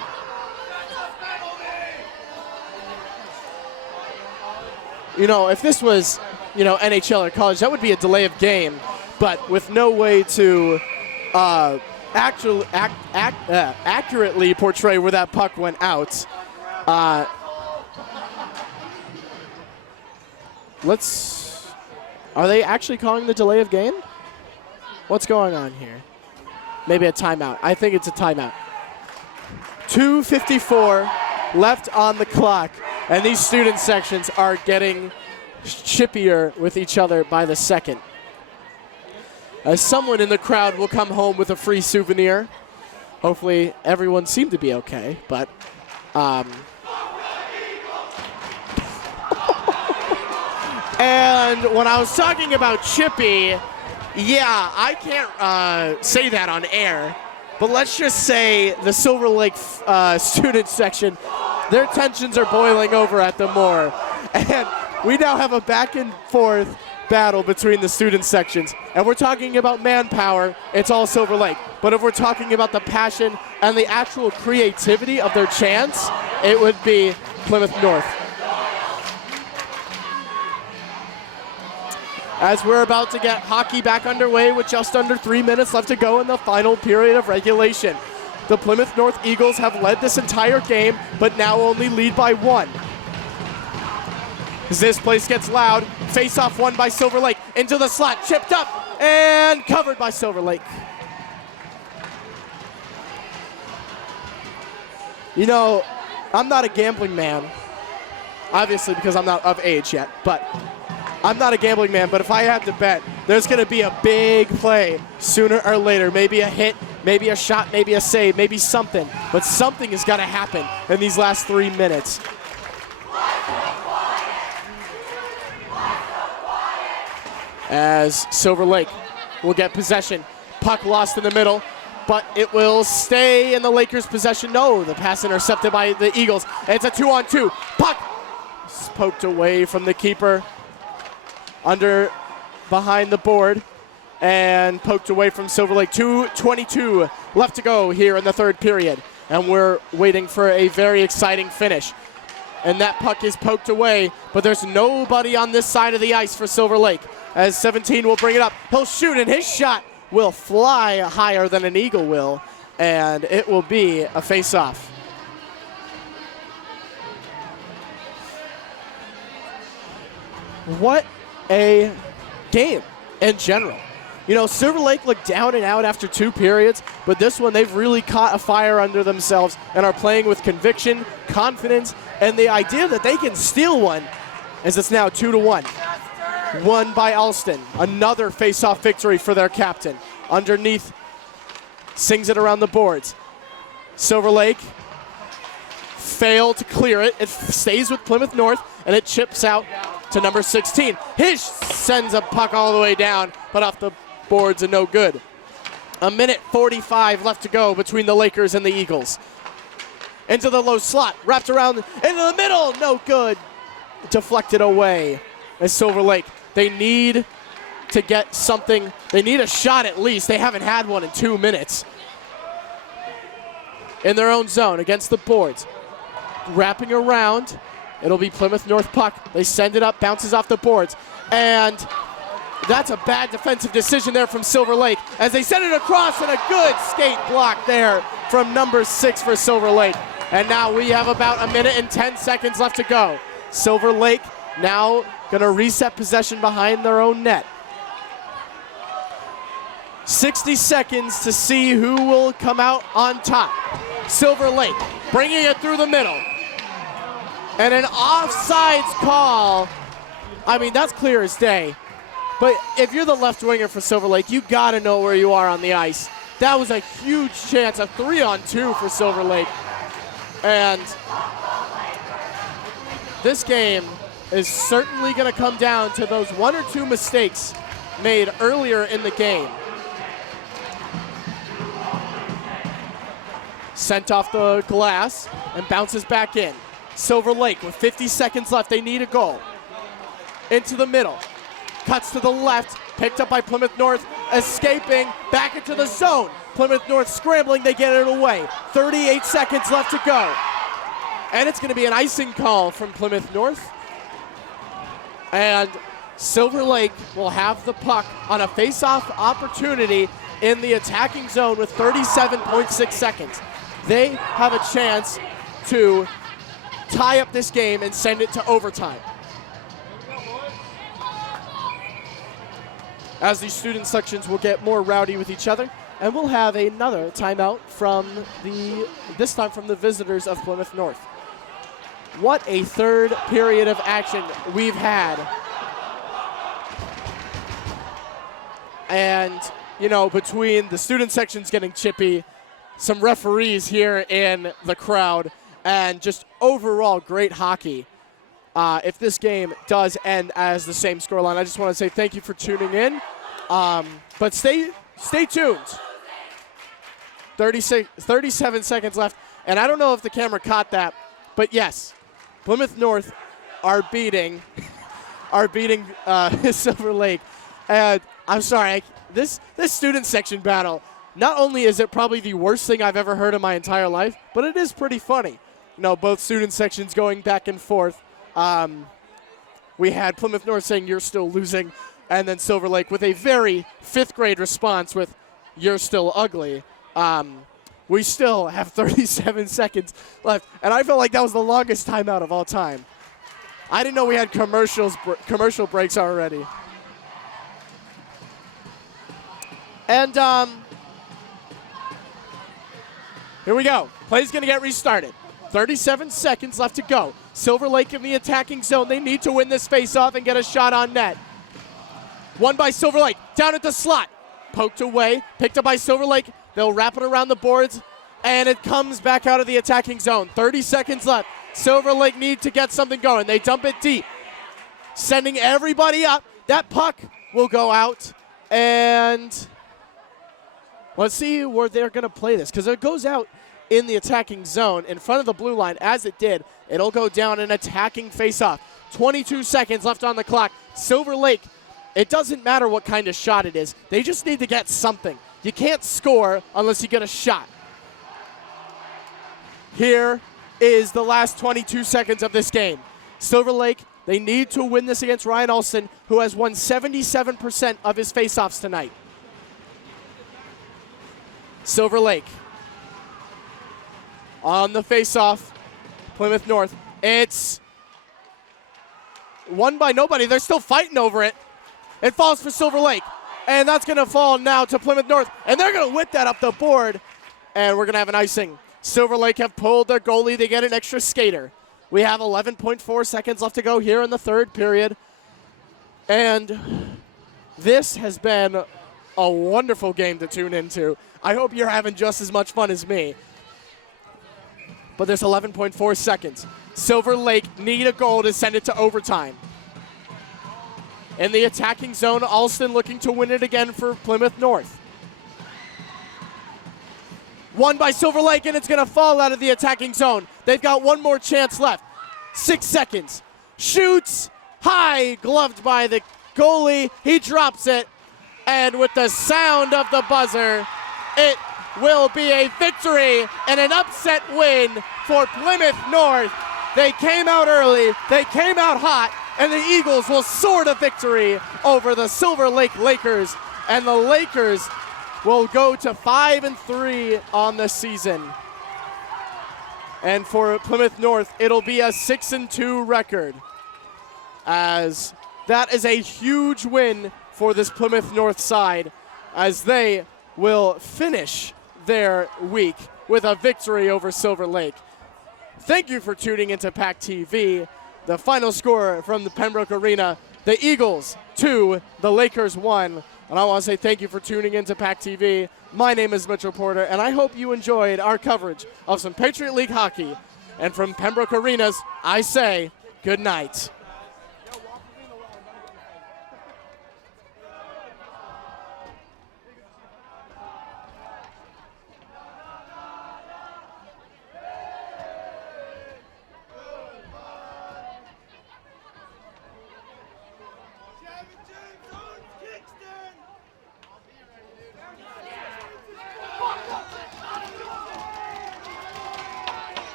You know, if this was, you know, NHL or college, that would be a delay of game. But with no way to accurately portray where that puck went out, are they actually calling the delay of game? What's going on here? Maybe a timeout. I think it's a timeout. 2:54 left on the clock, and these student sections are getting chippier with each other by the second. As someone in the crowd will come home with a free souvenir. Hopefully everyone seemed to be okay, but and when I was talking about chippy, yeah, I can't say that on air, but let's just say the Silver Lake student section, their tensions are boiling over at the Moore. And we now have a back and forth battle between the student sections. And we're talking about manpower, it's all Silver Lake. But if we're talking about the passion and the actual creativity of their chants, it would be Plymouth North. As we're about to get hockey back underway with just under 3 minutes left to go in the final period of regulation. The Plymouth North Eagles have led this entire game, but now only lead by 1. As this place gets loud, face-off won by Silver Lake. Into the slot, chipped up, and covered by Silver Lake. You know, I'm not a gambling man, obviously because I'm not of age yet, but I'm not a gambling man, but if I had to bet, there's going to be a big play sooner or later. Maybe a hit, maybe a shot, maybe a save, maybe something. But something has got to happen in these last 3 minutes. As Silver Lake will get possession. Puck lost in the middle, but it will stay in the Lakers' possession. No, the pass intercepted by the Eagles. It's a 2-on-2. Puck poked away from the keeper. Behind the board and poked away from Silver Lake. 2:22 left to go here in the third period, and we're waiting for a very exciting finish. And that puck is poked away, but there's nobody on this side of the ice for Silver Lake. As 17 will bring it up, he'll shoot, and his shot will fly higher than an Eagle will, and it will be a face-off. What a game in general. You know, Silver Lake looked down and out after 2 periods, but this one they've really caught a fire under themselves and are playing with conviction, confidence, and the idea that they can steal one as it's now 2-1. Won by Alston. Another face-off victory for their captain. Underneath, sings it around the boards. Silver Lake failed to clear it. It stays with Plymouth North, and it chips out to number 16. Hish sends a puck all the way down, but off the boards and no good. 1:45 left to go between the Lakers and the Eagles. Into the low slot, wrapped around into the middle, no good. Deflected away as Silver Lake. They need to get something. They need a shot at least. They haven't had one in 2 minutes. In their own zone against the boards. Wrapping around. It'll be Plymouth North puck. They send it up, bounces off the boards. And that's a bad defensive decision there from Silver Lake as they send it across, and a good skate block there from number 6 for Silver Lake. And now we have about 1:10 left to go. Silver Lake now gonna reset possession behind their own net. 60 seconds to see who will come out on top. Silver Lake bringing it through the middle. And an offsides call. I mean, that's clear as day. But if you're the left winger for Silver Lake, you gotta know where you are on the ice. That was a huge chance, a 3-on-2 for Silver Lake. And this game is certainly going to come down to those 1 or 2 mistakes made earlier in the game. Sent off the glass and bounces back in. Silver Lake with 50 seconds left. They need a goal. Into the middle. Cuts to the left. Picked up by Plymouth North. Escaping. Back into the zone. Plymouth North scrambling. They get it away. 38 seconds left to go. And it's going to be an icing call from Plymouth North. And Silver Lake will have the puck on a face-off opportunity in the attacking zone with 37.6 seconds. They have a chance to tie up this game and send it to overtime. As these student sections will get more rowdy with each other, and we'll have another timeout from this time from the visitors of Plymouth North. What a third period of action we've had. And, you know, between the student sections getting chippy, some referees here in the crowd, and just overall great hockey. If this game does end as the same scoreline, I just want to say thank you for tuning in. But stay tuned. 37 seconds left. And I don't know if the camera caught that, but yes, Plymouth North are beating Silver Lake. And I'm sorry, this student section battle, not only is it probably the worst thing I've ever heard in my entire life, but it is pretty funny. You know, both student sections going back and forth. We had Plymouth North saying, "You're still losing," and then Silver Lake with a very 5th grade response with, "You're still ugly." We still have 37 seconds left, and I felt like that was the longest timeout of all time. I didn't know we had commercial breaks already. And here we go. Play's going to get restarted. 37 seconds left to go. Silver Lake in the attacking zone. They need to win this face-off and get a shot on net. Won by Silver Lake. Down at the slot. Poked away. Picked up by Silver Lake. They'll wrap it around the boards, and it comes back out of the attacking zone. 30 seconds left. Silver Lake need to get something going. They dump it deep, sending everybody up. That puck will go out, and let's see where they're going to play this, because it goes out in the attacking zone in front of the blue line. As it did, it'll go down an attacking face-off. 22 seconds left on the clock. Silver Lake, it doesn't matter what kind of shot it is. They just need to get something. You can't score unless you get a shot. Here is the last 22 seconds of this game. Silver Lake, they need to win this against Ryan Olson, who has won 77% of his faceoffs tonight. Silver Lake on the faceoff. Plymouth North. It's won by nobody. They're still fighting over it. It falls for Silver Lake. And that's going to fall now to Plymouth North. And they're going to whip that up the board. And we're going to have an icing. Silver Lake have pulled their goalie. They get an extra skater. We have 11.4 seconds left to go here in the third period. And this has been a wonderful game to tune into. I hope you're having just as much fun as me. But there's 11.4 seconds. Silver Lake need a goal to send it to overtime. In the attacking zone, Alston looking to win it again for Plymouth North. Won by Silver Lake, and it's going to fall out of the attacking zone. They've got one more chance left. 6 seconds. Shoots high, gloved by the goalie. He drops it, and with the sound of the buzzer, it will be a victory and an upset win for Plymouth North. They came out early, they came out hot, and the Eagles will soar to victory over the Silver Lake Lakers, and the Lakers will go to 5-3 on the season. And for Plymouth North, it'll be a 6-2 record, as that is a huge win for this Plymouth North side, as they will finish their week with a victory over Silver Lake. Thank you for tuning into PAC TV. The final score from the Pembroke Arena, the Eagles 2, the Lakers 1. And I want to say thank you for tuning into PAC TV. My name is Mitchell Porter, and I hope you enjoyed our coverage of some Patriot League hockey. And from Pembroke Arenas, I say good night.